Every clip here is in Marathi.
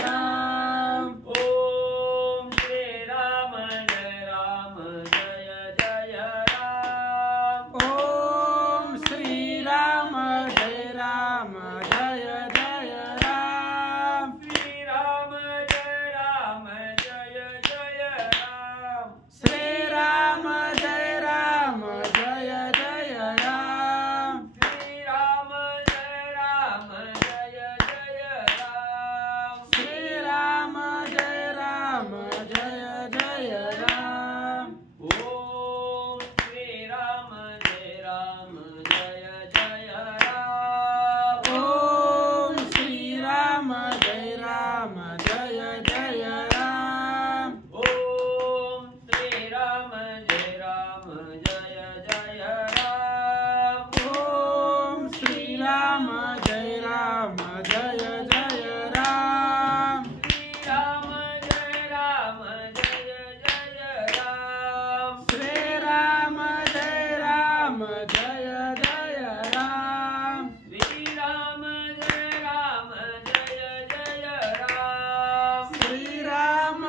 राम. ओम श्री राम जय जय राम. ओम श्री राम जय जय राम. श्री राम जय जय राम. श्री राम जय जय राम. श्री राम जय जय राम. श्री राम जय जय राम. ओम श्री राम जय जय राम. ओम श्री राम जय जय राम. ओम श्री राम जय जय राम. ओम श्री राम जय जय राम. श्री राम जय जय राम. श्री राम जय जय राम. श्री राम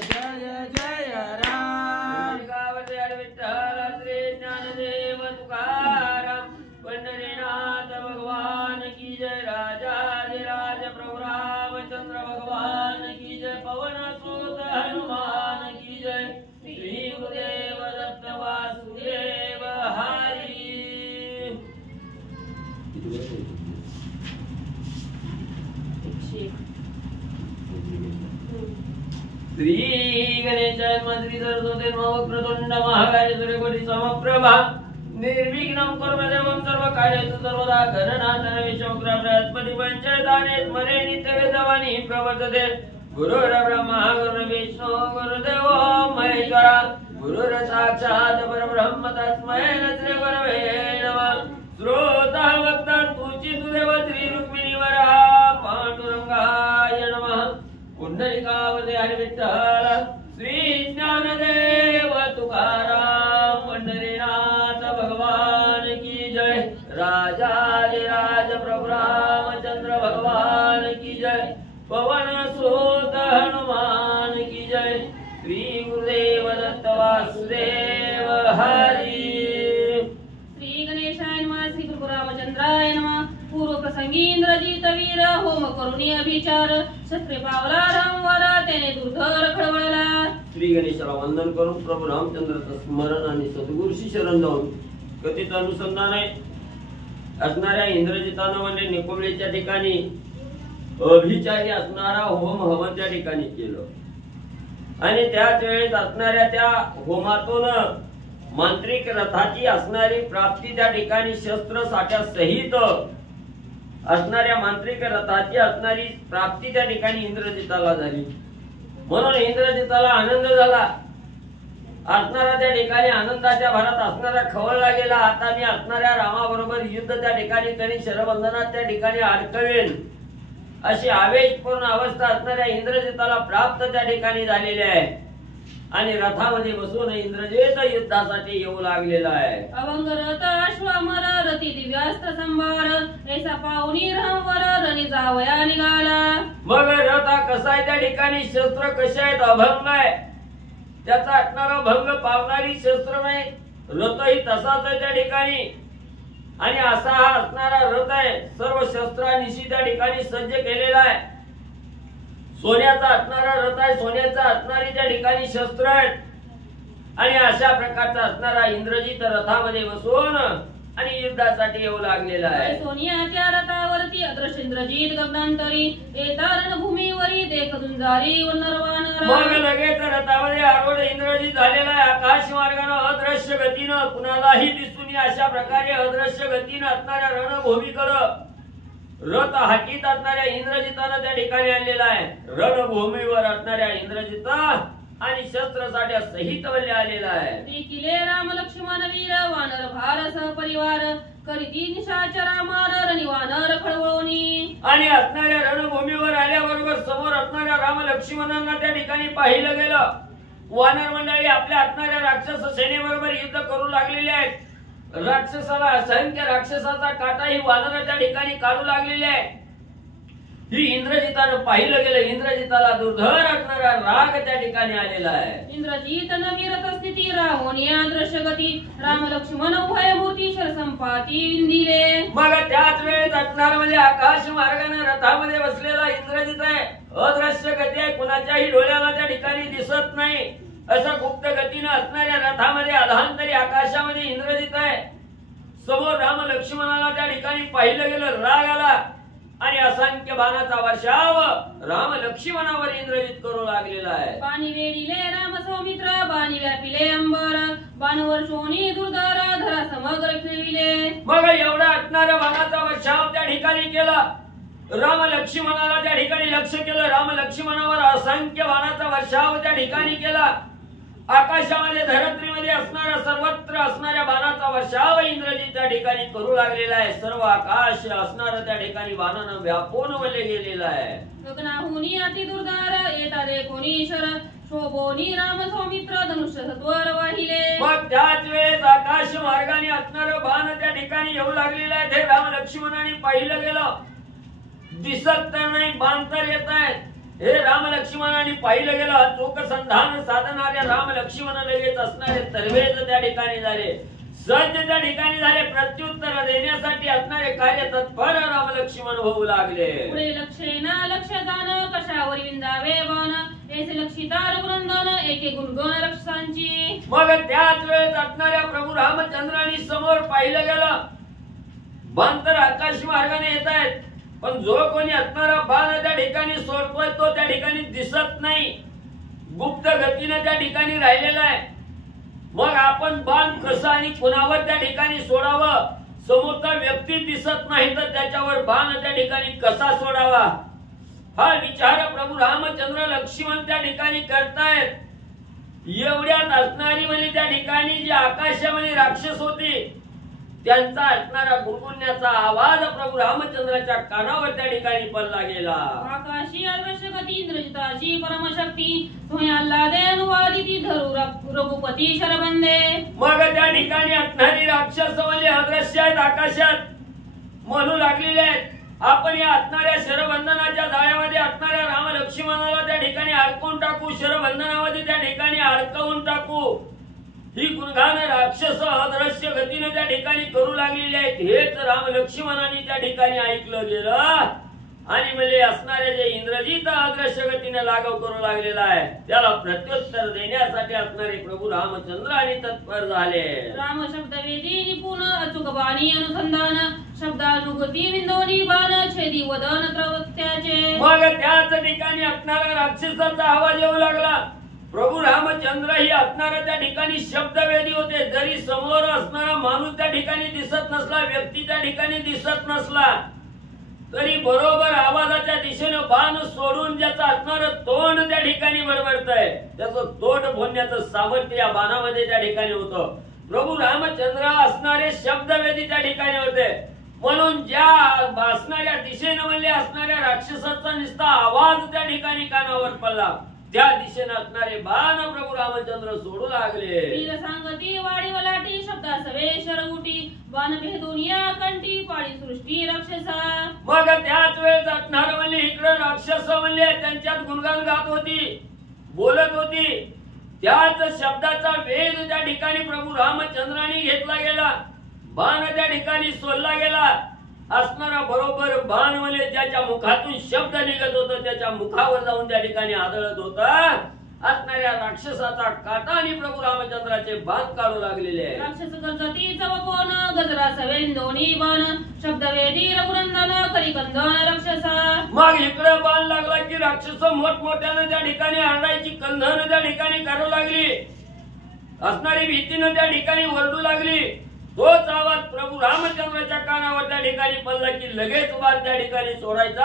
जय जय राम. श्री राम जय विठ्ठल श्री ज्ञानदेव तुकाराम. पंढरीनाथ भगवान की जय. राजाधिराज प्रभु रामचंद्र भगवान की जय. पवन सुत हनुमान की जय. श्री गुरुदेव दत्त वासुदेव हरी. श्री गणेशाय नमः. श्री सरस्वती नमः. वक्रतुंड महाकाय सूर्यकोटि समप्रभा. निर्विघ्नं कुरु मे देवं सर्वकार्येषु सर्वदा. गणनाथन विश्वग्र बृहस्पति पंचदाने स्मरे नित्यवेदवाणी प्रवर्तते. गुरुर्ब्रह्मा गुरुर्विष्णु गुरुदेवो महेश्वरा. गुरुर् साक्षात् परब्रह्म तस्मै श्री गुरवे नमः. श्रोता वक्ता तुची तुदेव श्री रुक्मिणी वरा. पांडुरंगाय नमः. पुंडलिकावते हरि विठ्ठल. श्री ज्ञानदेव तुकाराम. पंढरीनाथ भगवान की जय. राजाधिराज प्रभु रामचंद्र भगवान की जय. पवन सुत हनुमान की जय. श्री गुरुदेव दत्त वासुदेव हरी. श्री गणेशाय नमः. श्री गुरु रामचंद्राय नमः. पूर्व प्रसंगी इंद्रजित वीर होम करुणी अभिचार. शस्त्रे पावला रामवर त्याने दुर्धर खळवळला. श्री गणेशाला वंदन करून प्रभू रामचंद्राचं स्मरण आणि सद्गुरूशी शरण जाऊन कथित अनुसंधान असणाऱ्या इंद्रजितानं म्हणजे निकोबलेच्या ठिकाणी अभिचारी असणारा होम हवन त्या ठिकाणी केलं आणि त्याच वेळेस असणाऱ्या त्या होमातून मांत्रिक रथाची असणारी प्राप्ती त्या ठिकाणी शस्त्र साठ्या सहित असणाऱ्या मांत्रिक रथाची असणारी प्राप्ती त्या ठिकाणी इंद्रजिताला झाली. म्हणून इंद्रजिताला आनंद झाला. असणारा त्या ठिकाणी आनंदाच्या भरात असणारा खवळला गेला. आता मी असणाऱ्या रामाबरोबर युद्ध त्या ठिकाणी करी शरबंधनात त्या ठिकाणी अडकवेन अशी आवेशपूर्ण अवस्था असणाऱ्या इंद्रजिताला प्राप्त त्या ठिकाणी झालेली आहे आणि रथामध्ये बसून इंद्रजित युद्धासाठी येऊ लागलेला आहे. अवंग रथ अश्वमर रती दिव्यास्त्र संभार. ऐसा पाहुणी रामवर रणी जावया निघाला. मग रथ हा कसा आहे त्या ठिकाणी शस्त्र कसे आहेत अभंग आहे. त्याचा असणारा भंग पावणारी शस्त्र नाही. रथही तसाच आहे त्या ठिकाणी आणि असा हा असणारा रथ आहे. सर्व शस्त्रांनिशी त्या ठिकाणी सज्ज केलेला आहे. सोन्याचा असणारा रथ आहे. सोन्याचा असणारी त्या ठिकाणी शस्त्र आहेत आणि अशा प्रकारचा असणारा इंद्रजित रथामध्ये बसून आणि युद्धासाठी येऊ लागलेला आहे. सोनिया त्या रथावरती अदृश्य इंद्रजित गगनांतरी. येता रणभूमीवरी देख दुंजारी नरवानर. मग लगेच रथामध्ये आरूढ इंद्रजित झालेला आहे. आकाश मार्गाने अदृश्य गतीनं कुणालाही दिसून अशा प्रकारे अदृश्य गतीनं असणाऱ्या रणभूमीकडे रथ हाकीत असणाऱ्या इंद्रजितानं त्या ठिकाणी आणलेला आहे. रणभूमीवर असणाऱ्या इंद्रजित आणि शस्त्र साठ्या सहित वल्ले आलेला आहे. श्री किले राम लक्ष्मण वीर वानर भार सहपरिवार. करीती निशाचरा मार रणी वानर खळवळोनी. आणि असणाऱ्या रणभूमीवर आल्याबरोबर समोर असणाऱ्या राम लक्ष्मणांना त्या ठिकाणी पाहिलं गेलं. वानर मंडळी आपल्या असणाऱ्या राक्षस सेनेबरोबर युद्ध करू लागलेले आहेत. राक्षसाला असंख्य राक्षसाचा काटा ही वानर त्या ठिकाणी काढू लागलेले आहे ही इंद्रजितानं पाहिलं गेलं. इंद्रजिताला दुर्धर असणारा राग त्या ठिकाणी आलेला आहे. इंद्रजित नवीरत स्थिती राहोनी अदृश्य गती राम लक्ष्मण उभय मूर्ती शर संपाती विंदिले. मग त्याच वेळेस असणार म्हणजे आकाश मार्गाने रथामध्ये बसलेला इंद्रजित आहे. अदृश्य गती आहे, कुणाच्याही डोळ्याला त्या ठिकाणी दिसत नाही. असं गुप्त गतीनं असणाऱ्या रथामध्ये अधांतरी आकाशामध्ये इंद्रजित आहे. समोर राम लक्ष्मणाला त्या ठिकाणी पाहिलं गेलं. राग आला आणि असंख्य बाणाचा वर्षाव राम लक्ष्मणावर इंद्रजित करू लागलेला आहे. बाणी वेडिले राम सौमित्र बाणी व्यापिले अंबर बाण वर्षोनी दुर्धर धरा समग्र फिरविले. मग एवढा असणाऱ्या बाणाचा वर्षाव त्या ठिकाणी केला. राम लक्ष्मणाला त्या ठिकाणी लक्ष केलं. राम लक्ष्मणावर असंख्य बाणाचा वर्षाव त्या ठिकाणी केला. आकाशामध्ये धरत्रीमध्ये असणारा सर्वत्र असणाऱ्या बाणाचा वर्षाव इंद्रजित त्या ठिकाणी करू लागलेला आहे. सर्व आकाश असणारं त्या ठिकाणी बाणानं व्यापून वले गेलेलं आहे. गगनाहुनी अति दुर्धर येता देखोनी शर शोभोनी राम सौमित्र धनुष्य सत्वर वाहिले. मग त्याच वेळेस आकाश मार्गाने असणारं बाण त्या ठिकाणी येऊ लागलेलं आहे. ते राम लक्ष्मणाने पाहिलं गेलं. दिसत तर नाही, बाण तर येत आहेत. हे राम लक्ष्मणाने पाहिलं गेलं. चोख संधान साधणाऱ्या राम लक्ष्मण लगेच असणारे तरवेज त्या ठिकाणी झाले. सज्ज त्या ठिकाणी झाले. प्रत्युत्तर देण्यासाठी असणारे कार्य तत्पर राम लक्ष्मण होऊ लागले. पुढे लक्षेना लक्ष जाण कशावर विंदावे बाण ऐसे लक्षिता रघुनंदन एके गुणगण रक्षांची. मग त्याच वेळेस असणाऱ्या प्रभू रामचंद्रांनी समोर पाहिलं गेलं. बाण तर आकाश मार्गाने येत आहेत, पण जो कोणी असणारा बाण त्या ठिकाणी सोडतोय तो त्या ठिकाणी दिसत नाही. गुप्त गतीने त्या ठिकाणी राहिलेला आहे. मग आपण बाण कसं आणि कुणावर त्या ठिकाणी सोडावं? समोरचा व्यक्ती दिसत नाही तर त्याच्यावर बाण त्या ठिकाणी कसा सोडावा हा विचार प्रभू रामचंद्र लक्ष्मण त्या ठिकाणी करतायत. एवढ्यात असणारी म्हणजे त्या ठिकाणी जी आकाशामध्ये राक्षस होती त्यांचा असणारा गुणगुणण्याचा आवाज प्रभू रामचंद्राच्या कानावर त्या ठिकाणी पडला गेला. आकाशी अदृश्य गती इंद्रजिताची परमशक्ती सोयाल्लादे अनुवादिती धरू रघुपती शरबंदे. मग त्या ठिकाणी असणारी राक्षस म्हणजे अदृश्य आहेत, आकाशात म्हणू लागलेले आहेत. आपण या असणाऱ्या शरबंधनाच्या जाळ्यामध्ये असणाऱ्या राम लक्ष्मणाला त्या ठिकाणी अडकवून टाकू. शरबंधनामध्ये त्या ठिकाणी अडकवून टाकू. ही गुणगान राक्षस अदृश्य गतीने त्या ठिकाणी करू लागलेले आहेत. हेच राम लक्ष्मणाने त्या ठिकाणी ऐकलं गेलं आणि म्हणजे असणारे जे इंद्रजित अदृश्य गतीने लागव करू लागलेला आहे त्याला प्रत्युत्तर देण्यासाठी असणारे प्रभू रामचंद्र आणि तत्पर झाले. राम शब्द वेदी निपुण अचूक बाणी अनुसंधान शब्दानुगती विंदोनी बाण छेदी वदन प्रवक्त्याचे. मग त्याच ठिकाणी असणारा राक्षसाचा आवाज येऊ लागला. प्रभू रामचंद्र ही असणारा त्या ठिकाणी शब्दवेदी होते. जरी समोर असणारा माणूस त्या ठिकाणी दिसत नसला, व्यक्ती त्या ठिकाणी दिसत नसला, तरी बरोबर आवाजाच्या दिशेने बाण सोडून ज्याचं असणारं तोंड त्या ठिकाणी बरबरतंय त्याचं तोंड बोलण्याचं सामर्थ्य या बाणामध्ये त्या ठिकाणी होतं. प्रभू रामचंद्र असणारे शब्दवेदी त्या ठिकाणी होते. म्हणून ज्या असणाऱ्या दिशेने म्हणजे असणाऱ्या राक्षसाचा नुसता आवाज त्या ठिकाणी कानावर पडला त्या दिशेने असणारे बाण प्रभू रामचंद्र सोडू लागले. वीर सांगती वाडी वलाटी शब्दा सवे शरगुटी बाण भेदून या कंठी पाळी सृष्टी राक्षसा. मग त्याच वेळेस असणार म्हणजे इकडे राक्षस म्हणजे त्यांच्यात गुणगान गात होती, बोलत होती. त्याच शब्दाचा वेध त्या ठिकाणी प्रभू रामचंद्रांनी घेतला गेला. बाण त्या ठिकाणी सोडला गेला. असणारा बरोबर बाण म्हणजे ज्याच्या मुखातून शब्द निघत होता त्याच्या मुखावर जाऊन त्या ठिकाणी आदळत होता. असणाऱ्या राक्षसाचा काटा आणि प्रभू रामचंद्राचे बाण काढू लागलेले आहे. राक्षस गजती चवकोन गजरा सवेंदोनी बाण शब्दवेदी रघुनंदन करिकंदन राक्षसा. मग इकडे बाण लागला की राक्षस मोठमोठ्याने त्या ठिकाणी आरडायची कंधन त्या ठिकाणी करू लागली. असणारी भीतीने त्या ठिकाणी ओरडू लागली. तोच आवाज प्रभू रामचंद्राच्या कानावर त्या ठिकाणी पडला की लगेच बाण त्या ठिकाणी सोडायचा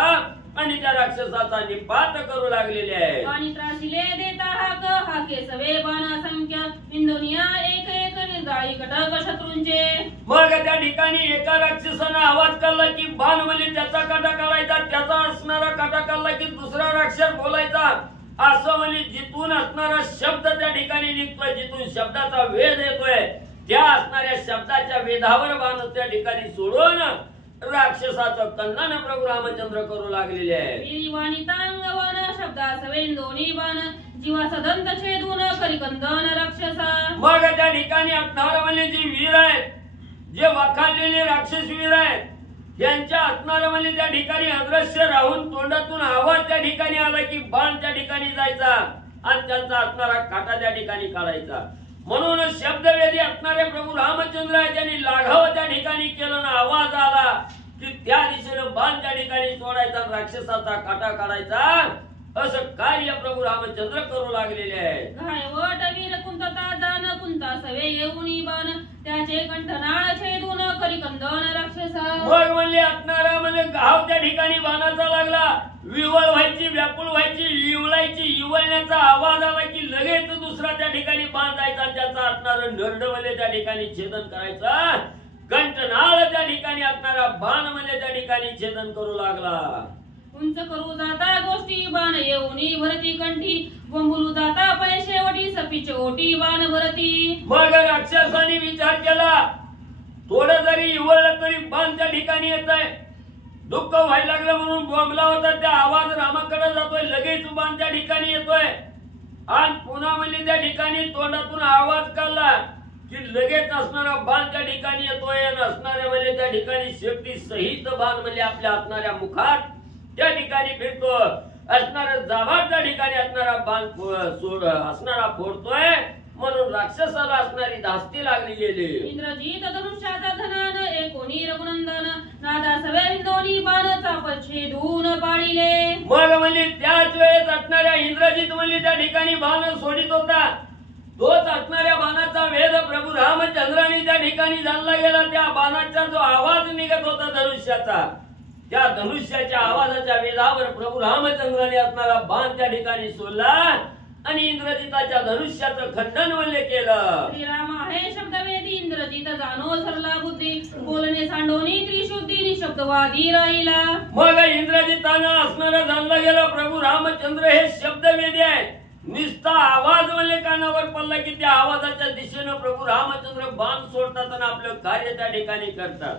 आणि त्या राक्षसाचा निपात करू लागलेले आहे. आणि त्रासिले देता हाक हाके सवे बाण असंख्य इंदोनिया एक एक निर्दाळी कटक शत्रूंचे. मग त्या ठिकाणी एका राक्षसाने आवाज काढला की बाण म्हणजे त्याचा काटा काढायचा, त्याचा असणारा काटा काढला की दुसरा राक्षस बोलायचा. असं म्हणजे जिथून असणारा शब्द त्या ठिकाणी निघतोय, जिथून शब्दाचा वेध येतोय त्या असणाऱ्या शब्दाच्या वेधावर बाण त्या ठिकाणी सोडून राक्षसाचं खंडन प्रभू रामचंद्र करू लागलेले आहे. विरिवाणितांगवन शब्दास वेंदोनी बाण जीवा सदंत छेदून करिकंदन राक्षसा. मग त्या ठिकाणी असणारे जे वीर आहेत, जे वाखाणलेले राक्षस वीर आहेत, त्यांच्या असणारे त्या ठिकाणी अदृश्य राहून तोंडातून आवाज त्या ठिकाणी आला की बाण त्या ठिकाणी जायचा आणि त्यांचा असणारा काटा त्या ठिकाणी काढायचा. म्हणून शब्दवेदी असणारे प्रभू रामचंद्र आहे, त्यांनी लाघव त्या ठिकाणी केलं ना आवाज आला की त्या दिशेने बाण त्या ठिकाणी सोडायचा, राक्षसाचा काटा काढायचा. असं कार्य प्रभू रामचंद्र करू लागलेले आहे. घायवट वीर कुंतता जान कुंता सवे येऊनी बाण त्याचे कंठनाळ छेदून करिकंदन राक्षसा. मग म्हणले असणारा म्हणजे गाव त्या ठिकाणी बाणाचा लागला, विवळ व्हायची, व्याकुळ व्हायची, इवळायची, इवळण्याचा आवाज आला की लगेच दुसरा त्या ठिकाणी बाण जायचा, त्याचा असणारा नरडवले त्या ठिकाणी छेदन करायचा. कंठनाळ त्या ठिकाणी असणारा बाण म्हणजे त्या ठिकाणी छेदन करू लागला. उंच करू जाता गोष्टी बाण येऊनी भरती कंठी बोंबुलू जाता पैशेवटी सपीच ओटी बाण भरती. मग राक्षसाने विचार केला, थोडं जरी इवळलं तरी बाण त्या ठिकाणी येत आहे, दुःख व्हायला लागलं म्हणून बोंबला होता, त्या आवाज रामाकडे जातोय, लगेच बाण त्या ठिकाणी येतोय. आणि पुन्हा म्हणजे त्या ठिकाणी तोंडातून आवाज काढला की लगेच असणारा बाण त्या ठिकाणी येतोय. आणि असणाऱ्या म्हणजे त्या ठिकाणी शेपटी सहित बाण म्हणजे आपल्या असणाऱ्या मुखात त्या ठिकाणी फिरतो. असणारा जाभार त्या ठिकाणी असणारा बाण असणारा फोडतोय. म्हणून राक्षसाला असणारी धास्ती लागली गेली. इंद्रजीत धनुष्याचा धनान एकोणी रघुनंदन नादा सवे विंदोनी बाण चाप छेदून पाळिले. मग म्हणजे त्याच वेळेस असणाऱ्या इंद्रजीत म्हणजे त्या ठिकाणी बाण सोडित होता. तोच असणाऱ्या बाणाचा वेध प्रभू रामचंद्रांनी त्या ठिकाणी जाणला गेला. त्या बाणाचा जो आवाज निघत होता धनुष्याचा, त्या धनुष्याच्या आवाजाच्या वेधावर प्रभू रामचंद्राने असणारा बाण त्या ठिकाणी सोडला आणि इंद्रजिताच्या धनुष्याचं खंडन वल्ले केलं. श्रीराम आहे शब्दवेदी इंद्रजित जाणो सरला बुद्धी बोलणे सांडोनी त्रिशुद्धी निशब्दवादी राहिला. मग इंद्रजितानं असणारा जाणलं गेलं प्रभू रामचंद्र हे शब्दवेदी आहेत. निस्ता आवाज वल्ले कानावर पडला की त्या आवाजाच्या दिशेनं प्रभू रामचंद्र बाण सोडतात आणि आपलं कार्य त्या ठिकाणी करतात.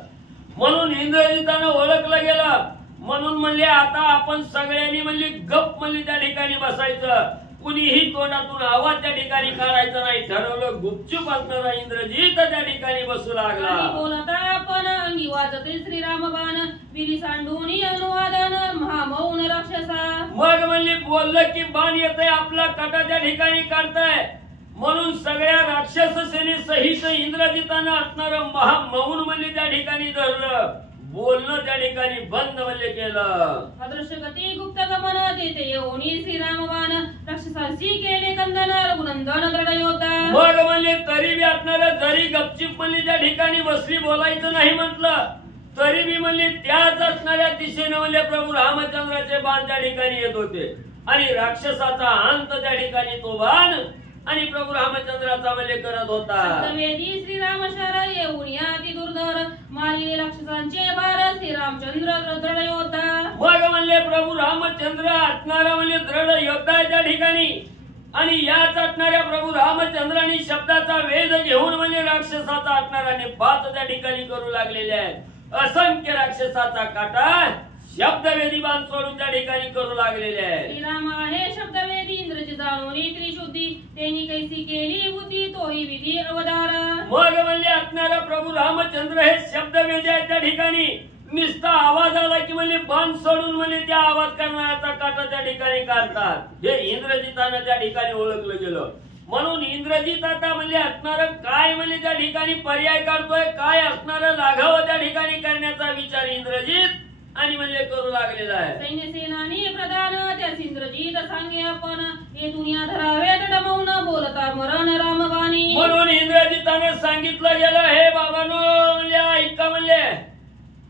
म्हणून इंद्रजितानं ओळखलं गेलं. म्हणून म्हणले आता आपण सगळ्यांनी म्हणजे गप म्हणजे त्या ठिकाणी बसायचं, कुणीही तोंडातून आवाज त्या ठिकाणी काढायचा नाही. ठरवलं गुपचूप असणारा इंद्रजित त्या ठिकाणी बसू लागला. बोलता आपण अंगी वाजते श्रीराम बाण विरी सांडूनी अनुवादन महामौन राक्षसा. मग म्हणले बोललं की बाण येतंय, आपला काटा त्या ठिकाणी काढताय. म्हणून सगळ्या राक्षस सेने सहित इंद्रजितानं असणारं महामौन म्हणजे त्या ठिकाणी धरलं. बोलणं त्या ठिकाणी बंद म्हणजे केलं. अदृश्य गती गुप्त गमन तेथे येऊनी श्रीराम बाण राक्षसांशी केले कंदन रघुनंदन दृढ योद्धा. मग म्हणजे तरी बी असणारं जरी गपचिप म्हणजे त्या ठिकाणी बसली, बोलायचं नाही म्हटलं, तरी बी म्हणजे त्याच असणाऱ्या दिशेने म्हणजे प्रभू रामचंद्राचे बाण त्या ठिकाणी येत होते. आणि राक्षसाचा अंत त्या ठिकाणी तो बाण आणि प्रभू रामचंद्राचा म्हणजे करत होता. वेदी श्रीराम शर येऊन या ती दुर्धर मारिले राक्षसांचे भार श्रीरामचंद्र दृढ योद्धा. मग म्हणले प्रभू रामचंद्र असणारा म्हणजे दृढ योद्धा आहे त्या ठिकाणी. आणि याच असणाऱ्या प्रभू रामचंद्रांनी शब्दाचा वेध घेऊन म्हणजे राक्षसाचा असणारा निपात त्या ठिकाणी करू लागलेले आहेत. असंख्य राक्षसाचा काटा शब्दवेदी बाण सोडून त्या ठिकाणी करू लागलेले आहे. श्रीराम आहे शब्दवेदी इंद्रजी जाणूनी त्रिशुद्धी त्यांनी कैसी केली बुद्धी तोही विधी अवतारा. मग म्हणजे असणारा प्रभू रामचंद्र हे शब्दवेदी आहे त्या ठिकाणी. निस्ता आवाज आला की म्हणजे बाण सोडून म्हणजे त्या आवाज करणाऱ्याचा काटा त्या ठिकाणी काढतात. हे इंद्रजितानं त्या ठिकाणी ओळखलं गेलं. म्हणून इंद्रजित आता म्हणजे असणारं काय म्हणजे त्या ठिकाणी पर्याय काढतोय, काय असणारं लाघावं त्या ठिकाणी करण्याचा विचार इंद्रजित आणि म्हणजे करू लागलेला आहे. सैन्य सेनानी प्रधान त्या इंद्रजित सांगे आपण हे दुनिया धरावे डमवून बोलता मरण रामबाणी. म्हणून इंद्रजिताने सांगितलं गेलं, हे बाबांनो म्हणजे ऐका म्हणले,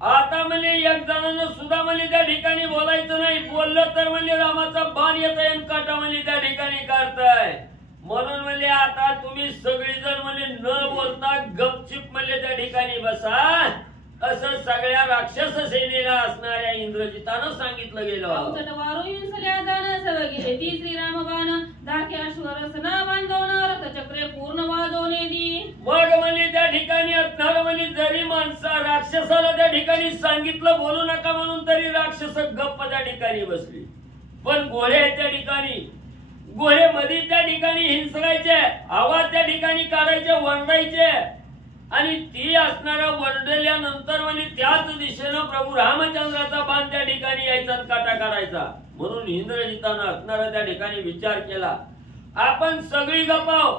आता म्हणजे एक जणांना सुद्धा म्हणजे त्या ठिकाणी बोलायचं नाही. बोललं तर म्हणजे रामाचा बाण येतोय आणि काटा म्हणजे त्या ठिकाणी काढताय. म्हणून म्हणजे आता तुम्ही सगळीजण म्हणजे न बोलता गपचिप म्हणजे त्या ठिकाणी बसा, असं सगळ्या राक्षस सेनेला असणाऱ्या इंद्रजितानं सांगितलं गेलं. श्रीराम बाण धाके अश्वरसना बांधवण रथचक्रे पूर्ण वाजवणे दी. मग म्हणजे त्या ठिकाणी असणार म्हणजे जरी माणसा राक्षस राक्षसाला त्या ठिकाणी सांगितलं बोलू नका म्हणून, तरी राक्षस गप्प त्या ठिकाणी बसली. पण घोडे त्या ठिकाणी, घोडे मध्ये त्या ठिकाणी हिंसकायचे, आवाज त्या ठिकाणी काढायचे, वरडायचे. आणि ती असणाऱ्या वरडल्यानंतर म्हणजे त्याच दिशेनं प्रभू रामचंद्राचा बाण त्या ठिकाणी यायचा, काटा काढायचा. म्हणून इंद्रजितानं असणारा त्या ठिकाणी विचार केला, आपण सगळी गपाव,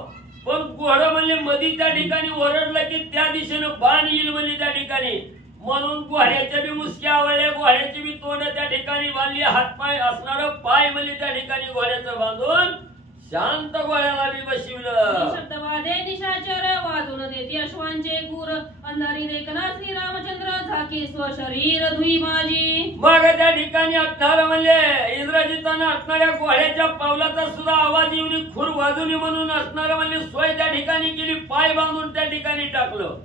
पण घोडं म्हणजे मध्ये त्या ठिकाणी ओरडलं की त्या दिशेनं बाण येईल म्हणजे त्या ठिकाणी. म्हणून घोड्याच्या बी मुसक्या आवडल्या, घोड्याची बी तोंड त्या ठिकाणी बांधली, हातपाय असणार पाय म्हणजे त्या ठिकाणी घोड्याचं बांधून शांत घोड्याला बी बसविलं. शब्दवादे निशाचर वाजून देते अश्वांचे खूर, अंधारी देखना श्री रामचंद्र झाकी स्वशरीर धुई माझी. मग त्या ठिकाणी असणार म्हणजे इंद्रजितानं असणाऱ्या घोड्याच्या पावलाचा सुद्धा आवाज येऊन खूर वाजून म्हणून असणार म्हणजे सोय त्या ठिकाणी केली, पाय बांधून त्या ठिकाणी टाकलं.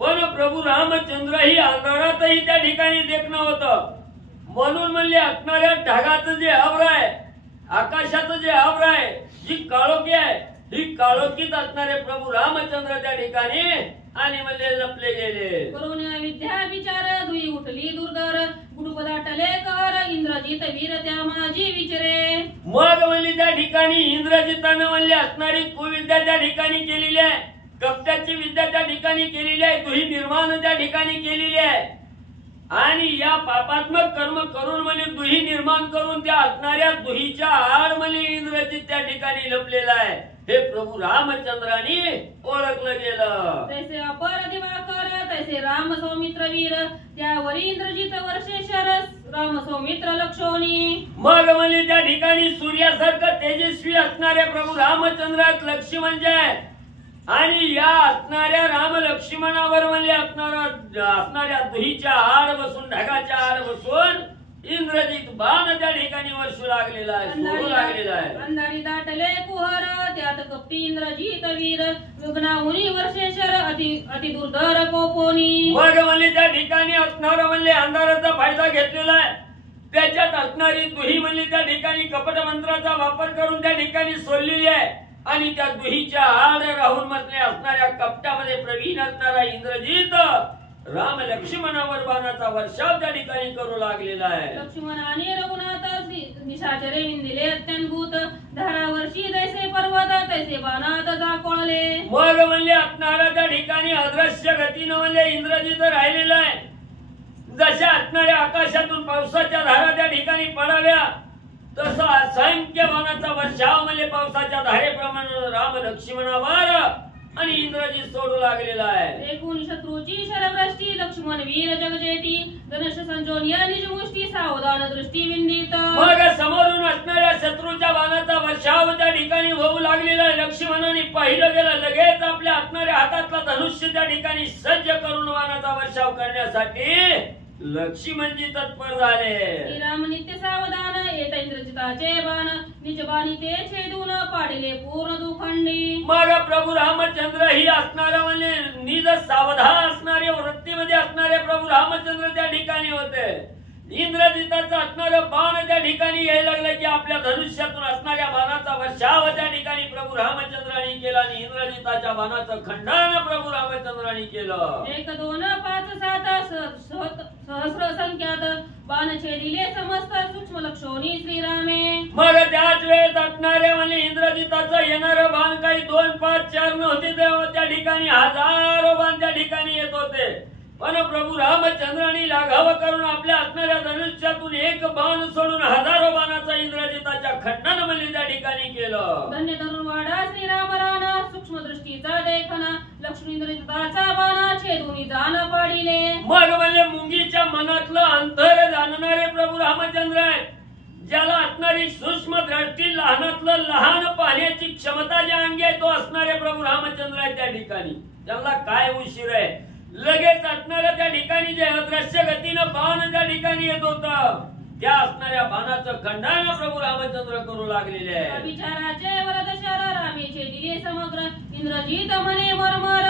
पण प्रभू रामचंद्र ही अंधारातही त्या ठिकाणी देखणं होतं. म्हणून म्हणले असणाऱ्या ढगाचं जे आवर आहे, आकाशाचं जे आवर आहे, जी काळोखी आहे, ही काळोखीत असणारे प्रभू रामचंद्र त्या ठिकाणी आणि म्हणजे लपले गेले. करुण विद्या विचार धुई उठली दुर्धर, गुरुपदा टले कर इंद्रजित वीर त्या माझी विचारे. मग म्हणली त्या ठिकाणी इंद्रजितानं म्हणले असणारी कुविद्या त्या ठिकाणी केलेली आहे, कपट्याची विद्या त्या ठिकाणी केलेली आहे, दुही निर्माण त्या ठिकाणी केलेली आहे. आणि या पापात्मक कर्म करून म्हणजे दुही निर्माण करून त्या असणाऱ्या दुहीच्या आड म्हणजे इंद्रजित त्या ठिकाणी लपलेला आहे. हे प्रभू रामचंद्राने ओळखलं गेलं. तैसे अपर दिवाकर तैसे राम सौमित्र वीर, त्यावरी इंद्रजित वर्षेश्वर राम सौमित्र लक्षोनी. मग म्हणजे त्या ठिकाणी सूर्यासारखं तेजस्वी असणारे प्रभू रामचंद्रात लक्ष्मण जे आहे, आणि या असणाऱ्या राम लक्ष्मणावर म्हणजे असणाऱ्या दुहीच्या आड बसून, ढगाच्या आड बसून इंद्रजित बाण त्या ठिकाणी वर्षू लागलेला आहे, सोडू लागलेला आहे. अंधारी दाटले कुहर, त्यात कपटी इंद्रजित वीर, विघ्नाहुनी वर्षेश्वर अति दुर्धर कोपोनी. मग म्हणजे त्या ठिकाणी असणार म्हणजे अंधाराचा फायदा घेतलेला आहे. त्याच्यात असणारी दुही म्हणजे त्या ठिकाणी कपट मंत्राचा वापर करून त्या ठिकाणी सोडलेली आहे. आणि त्या दुहीच्या आड राहून मधले असणाऱ्या कपट्यामध्ये प्रवीण असणारा इंद्रजित राम लक्ष्मणावर बाणाचा वर्षाव त्या ठिकाणी करू लागलेला आहे. लक्ष्मण आणि रघुनाथ निशाचरे विंदिले अत्यंभूत, धारावर्षी तैसे पर्वत तैसे बाणात जाकोळले. मग म्हणजे असणारा त्या ठिकाणी अदृश्य गतीनं म्हणजे इंद्रजित राहिलेला आहे. जशा असणाऱ्या आकाशातून पावसाच्या धारा त्या ठिकाणी पडाव्या, तसं असंख्य बाणाचा वर्षाव म्हणजे पावसाच्या धारेप्रमाणे राम लक्ष्मणावर आणि इंद्रजित सोडू लागलेला आहे. एकूण शत्रूची शरवृष्टी लक्ष्मण वीर जगजेटी, धनुष संजोनिया निज मुष्टी सावधान दृष्टी विंदित. मग समोरून असणाऱ्या शत्रूच्या बाणाचा वर्षाव त्या ठिकाणी होऊ लागलेला आहे. लक्ष्मणाने पाहिलं गेलं, लगेच आपल्या असणाऱ्या हातातला धनुष्य त्या ठिकाणी सज्ज करून बाणाचा वर्षाव करण्यासाठी लक्ष्मणजी तत्पर झाले. श्रीराम नित्य सावधान येत इंद्रजिताचे बाण, निज बाणी ते छेदून पाडिले पूर्ण दुखंडी. मग प्रभू रामचंद्र ही असणारा म्हणजे निज सावधान असणारे वृत्तीमध्ये असणारे प्रभू रामचंद्र त्या ठिकाणी होते. इंद्रजिताचं असणारं बाण त्या ठिकाणी यायला लागलं की आपल्या धनुष्यातून असणाऱ्या बाणाचा वर्षाव त्या ठिकाणी प्रभू रामचंद्रांनी केला आणि इंद्रजिताच्या बाणाचं खंडन प्रभू रामचंद्रांनी केलं. 1 2 5 7 सहस्र संख्यात बाण छेदिले समस्त सूक्ष्म लक्षोनी श्रीरामे. मग त्याच वेळेत असणाऱ्या म्हणजे इंद्रजिताचं येणारं बाण काही 2 5 4 नव्हते, त्या ठिकाणी हजारो बाण त्या ठिकाणी येत होते. पण प्रभू रामचंद्रांनी लाघव करून आपल्या असणाऱ्या धनुष्यातून एक बाण सोडून हजारो बाणाचा इंद्रजिताच्या खंडन म्हणजे त्या ठिकाणी केलं. धन्य धरून वाडा श्रीराम राणा, सूक्ष्म दृष्टीचा देखना लक्ष्मी इंद्रजिताचा बाणा छेदून जाण पाडिले. मग म्हणजे मुंगीच्या मनातलं अंतर जाणणारे प्रभू रामचंद्र आहेत. ज्याला असणारी सूक्ष्म दृष्टी, लहानातलं लहान पाहण्याची क्षमता ज्या अंगी आहे, तो असणारे प्रभू रामचंद्र आहे. त्या ठिकाणी त्यांना काय उशीर आहे, लगेच असणाऱ्या त्या ठिकाणी जे अदृश्य गतीनं बाण त्या ठिकाणी येत होतं, त्या असणाऱ्या बाणाचं खंडन प्रभू रामचंद्र करू लागलेले आहे. विचाराचे वरद शर रामेचे दिले समग्र, इंद्रजित म्हणे मरमर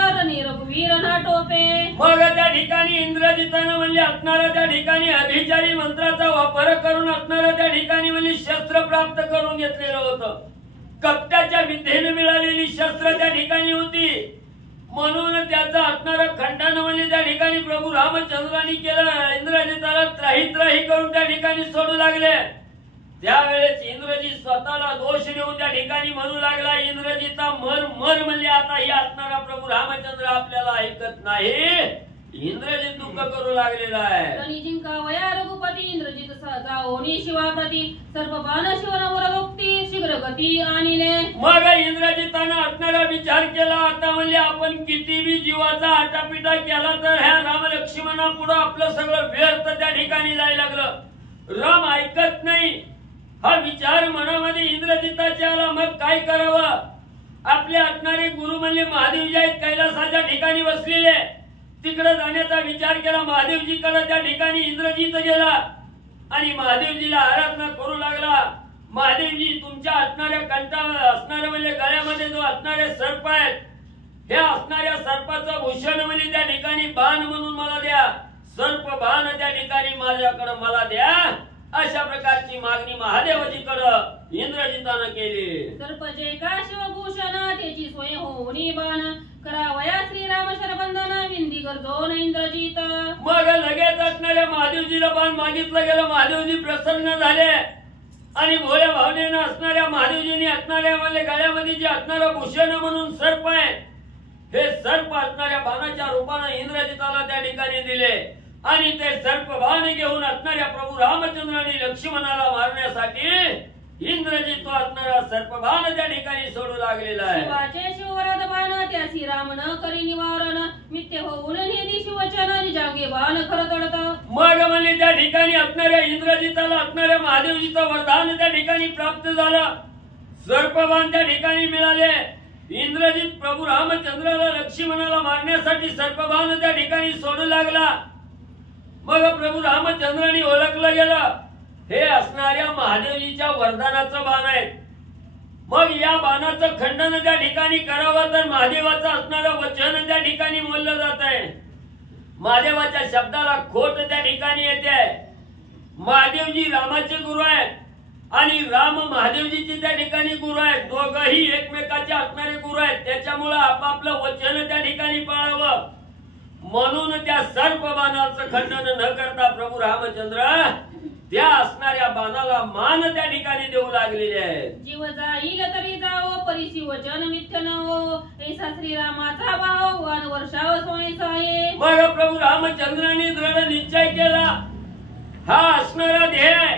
रघुवीर ना टोपे. मग त्या ठिकाणी इंद्रजितानं म्हणजे असणाऱ्या त्या ठिकाणी अभिचारी मंत्राचा वापर करून असणाऱ्या त्या ठिकाणी म्हणजे शस्त्र प्राप्त करून घेतलेलं होतं. कपट्याच्या विद्येने मिळालेली शस्त्र त्या ठिकाणी होती. म्हणून त्याचा असणारा खंडन म्हणजे त्या ठिकाणी प्रभू रामचंद्रांनी केलं. इंद्रजिताला त्राही त्राही करून त्या ठिकाणी सोडू लागले. त्यावेळेस इंद्रजित स्वतःला दोष देऊन त्या ठिकाणी म्हणू लागला, इंद्रजिता मर मर म्हणजे आता ही असणारा प्रभू रामचंद्र आपल्याला ऐकत नाही. इंद्रजित दुःख करू लागलेला आहे. रणी जिंकावया रघुपती इंद्रजित जाओनी शिवाप्रती सर्व बाण शिवनवर भक्ती शीघ्र गती आणिले. मग इंद्रजितानं असणारा विचार केला. आता म्हणजे आपण किती बी जीवाचा आटापिटा केला तर ह्या राम लक्ष्मणा पुढे आपलं सगळं व्यर्थ त्या ठिकाणी जायला लागलं. राम ऐकत नाही हा विचार मनामध्ये इंद्रजिताच्या आला. मग काय करावं? आपले असणारे गुरु म्हणजे महादेवजी आहेत, कैलासाच्या ठिकाणी बसलेले. तिकडे जाण्याचा विचार केला. महादेवजीकडे त्या ठिकाणी इंद्रजित गेला आणि महादेवजीला आराधना करू लागला. महादेवजी, तुमच्या असणाऱ्या कंठावर असणाऱ्या म्हणजे गळ्यामध्ये जो असणारे सर्प आहेत, ह्या असणाऱ्या सर्पाचं भूषण म्हणजे त्या ठिकाणी बाण म्हणून मला द्या. सर्प बाण त्या ठिकाणी माझ्याकडे मला द्या. अशा प्रकारची मागणी महादेवजीकडे इंद्रजितानं केली. सर्प जे का शिवभूषण त्याची सोय होऊनी बाण करावया श्रीराम शरबंधन विंदी गरजोन इंद्रजित. मग लगेच असणाऱ्या महादेवजीला बाण मागितलं गेलं. महादेवजी प्रसन्न झाले आणि भोळ्या भावनेनं असणाऱ्या महादेवजीने असणाऱ्या गळ्यामध्ये जे असणारं भूषण म्हणून सर्प आहे, हे सर्प असणाऱ्या बाणाच्या रूपाने इंद्रजिताला त्या ठिकाणी दिले. आणि ते सर्प बाण घेऊन असणाऱ्या प्रभू रामचंद्रांनी लक्ष्मणाला मारण्यासाठी इंद्रजित असणारा सर्प बाण त्या ठिकाणी सोडू लागलेला आहे. शिवाचे शिववरद बाण त्यासी राम न करी निवारण मिथ्य होऊन निधी शिवचन निजागे बाण खरं तडत. मग म्हणजे त्या ठिकाणी असणाऱ्या इंद्रजिताला असणाऱ्या महादेवजीचं वरदान त्या ठिकाणी प्राप्त झालं. सर्पबाण त्या ठिकाणी मिळाले. इंद्रजित प्रभू रामचंद्राला लक्ष्मणाला मारण्यासाठी सर्पबाण त्या ठिकाणी सोडू लागला. मग प्रभू रामचंद्रांनी ओळखलं गेलं, हे असणाऱ्या महादेवजीच्या वरदानाचं बाण आहे. मग या बाणाचं खंडन त्या ठिकाणी करावं तर महादेवाचं असणारं वचन त्या ठिकाणी बोललं जात आहे. महादेवाच्या शब्दाला खोट त्या ठिकाणी येते. महादेवजी रामाचे गुरु आहेत आणि राम महादेवजीचे त्या ठिकाणी गुरु आहेत. दोघही एकमेकाचे असणारे गुरु आहेत. त्याच्यामुळे आपापलं वचन त्या ठिकाणी पाळावं. म्हणून त्या सर्प बाणाचं खंडन न करता प्रभू रामचंद्र त्या असणाऱ्या बाणाला मान त्या ठिकाणी देऊ लागलेले आहे. जीव जाईल तरी जावो परिशी वचन मिथ्य न हो ऐसा श्रीरामाचा भाव वन वर्षाव सोयीचा आहे. मग प्रभू रामचंद्रांनी दृढ निश्चय केला, हा असणारा देह आहे,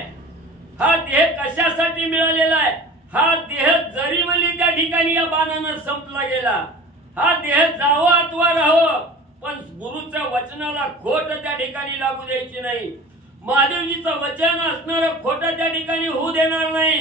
हा देह कशासाठी मिळालेला आहे? हा देह जरी म्हणली त्या ठिकाणी या बाणानं संपला गेला, हा देह जावो अथवा राहो, पण गुरुच्या वचनाला खोट त्या ठिकाणी लागू द्यायची नाही. महादेवजीचं वचन असणारं खोट त्या ठिकाणी होऊ देणार नाही.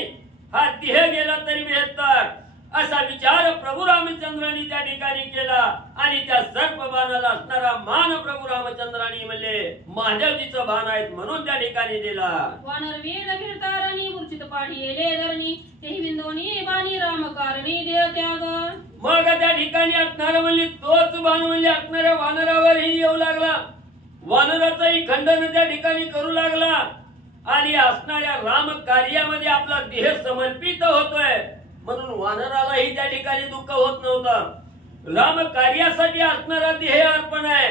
हा देह गेला तरी बेहत्तर असा विचार प्रभू रामचंद्रांनी त्या ठिकाणी केला आणि त्या सर्प बाणाला असणारा मान प्रभू रामचंद्रांनी म्हणले महादेवजीचं बाण आहेत म्हणून त्या ठिकाणी दिला. वानर वेद फिरतारणी मूर्छित पाठी येले धरणी तेही बिंदोनी बाणी राम कारणी देह त्याग. मग त्या ठिकाणी असणारं म्हणले तोच बाण म्हणले असणाऱ्या वानरावरही येऊ लागला. वानराचंही खंडन त्या ठिकाणी करू लागला आणि असणाऱ्या राम कार्यामध्ये आपला देह समर्पित होतोय म्हणून वानरालाही त्या ठिकाणी दुःख होत नव्हतं. राम कार्यासाठी असणारा देह अर्पण आहे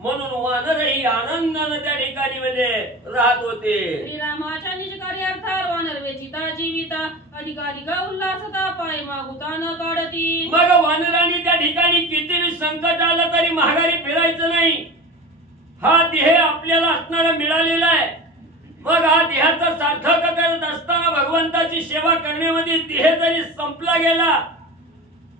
म्हणून वानरही आनंदाने त्या ठिकाणी मध्ये राहत होते. श्रीरामाच्या निज कार्यार्था वानर वेचिता जीविता अधिकाधिका उल्हासता पाय मागुता न काढती. मग वानरांनी त्या ठिकाणी किती संकट आलं तरी माघारी फिरायचं नाही. हा देह आपल्याला असणारा मिळालेला आहे. मग हा देहाचा सार्थक करत असताना भगवंताची सेवा करण्यामध्ये देह जरी संपला गेला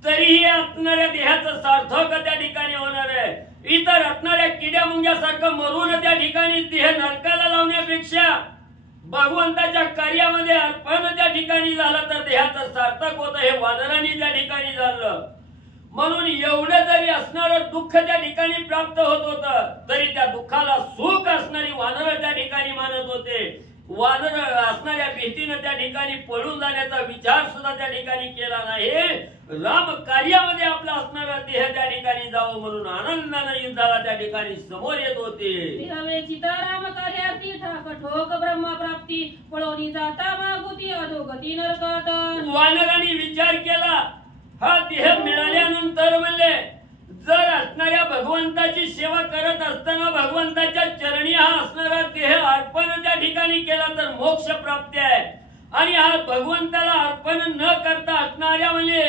तरीही असणाऱ्या देहाचं सार्थक त्या ठिकाणी होणार आहे. इतर असणाऱ्या किड्या मुंग्यासारखं मरून त्या ठिकाणी देह नरकाला लावण्यापेक्षा भगवंताच्या कार्यामध्ये अर्पण त्या ठिकाणी झालं तर देहाचं सार्थक होतं. हे वानरांनी त्या ठिकाणी झालं. म्हणून एवढं जरी असणारं दुःख त्या ठिकाणी प्राप्त होत होतं तरी त्या दुःखाला सुख असणारी वानर त्या ठिकाणी मानत होते. वानर असणाऱ्या भीतीनं त्या ठिकाणी पळून जाण्याचा विचार सुद्धा त्या ठिकाणी केला नाही. राम कार्यामध्ये आपला असणारा देह त्या ठिकाणी जावं म्हणून आनंदाने युद्धाला त्या ठिकाणी समोर येत होते. राम कार्यार्थी ठाक ठोक ब्रह्म प्राप्ती पळवणी जाता मागुती अधोगती नरकात. वानरांनी विचार केला, हा देह मिळाल्यानंतर म्हणले जर असणाऱ्या भगवंताची सेवा करत असताना भगवंताच्या चरणी हा असणारा देह अर्पण त्या ठिकाणी केला तर मोक्ष प्राप्ती आहे. आणि हा भगवंताला अर्पण न करता असणाऱ्या म्हणजे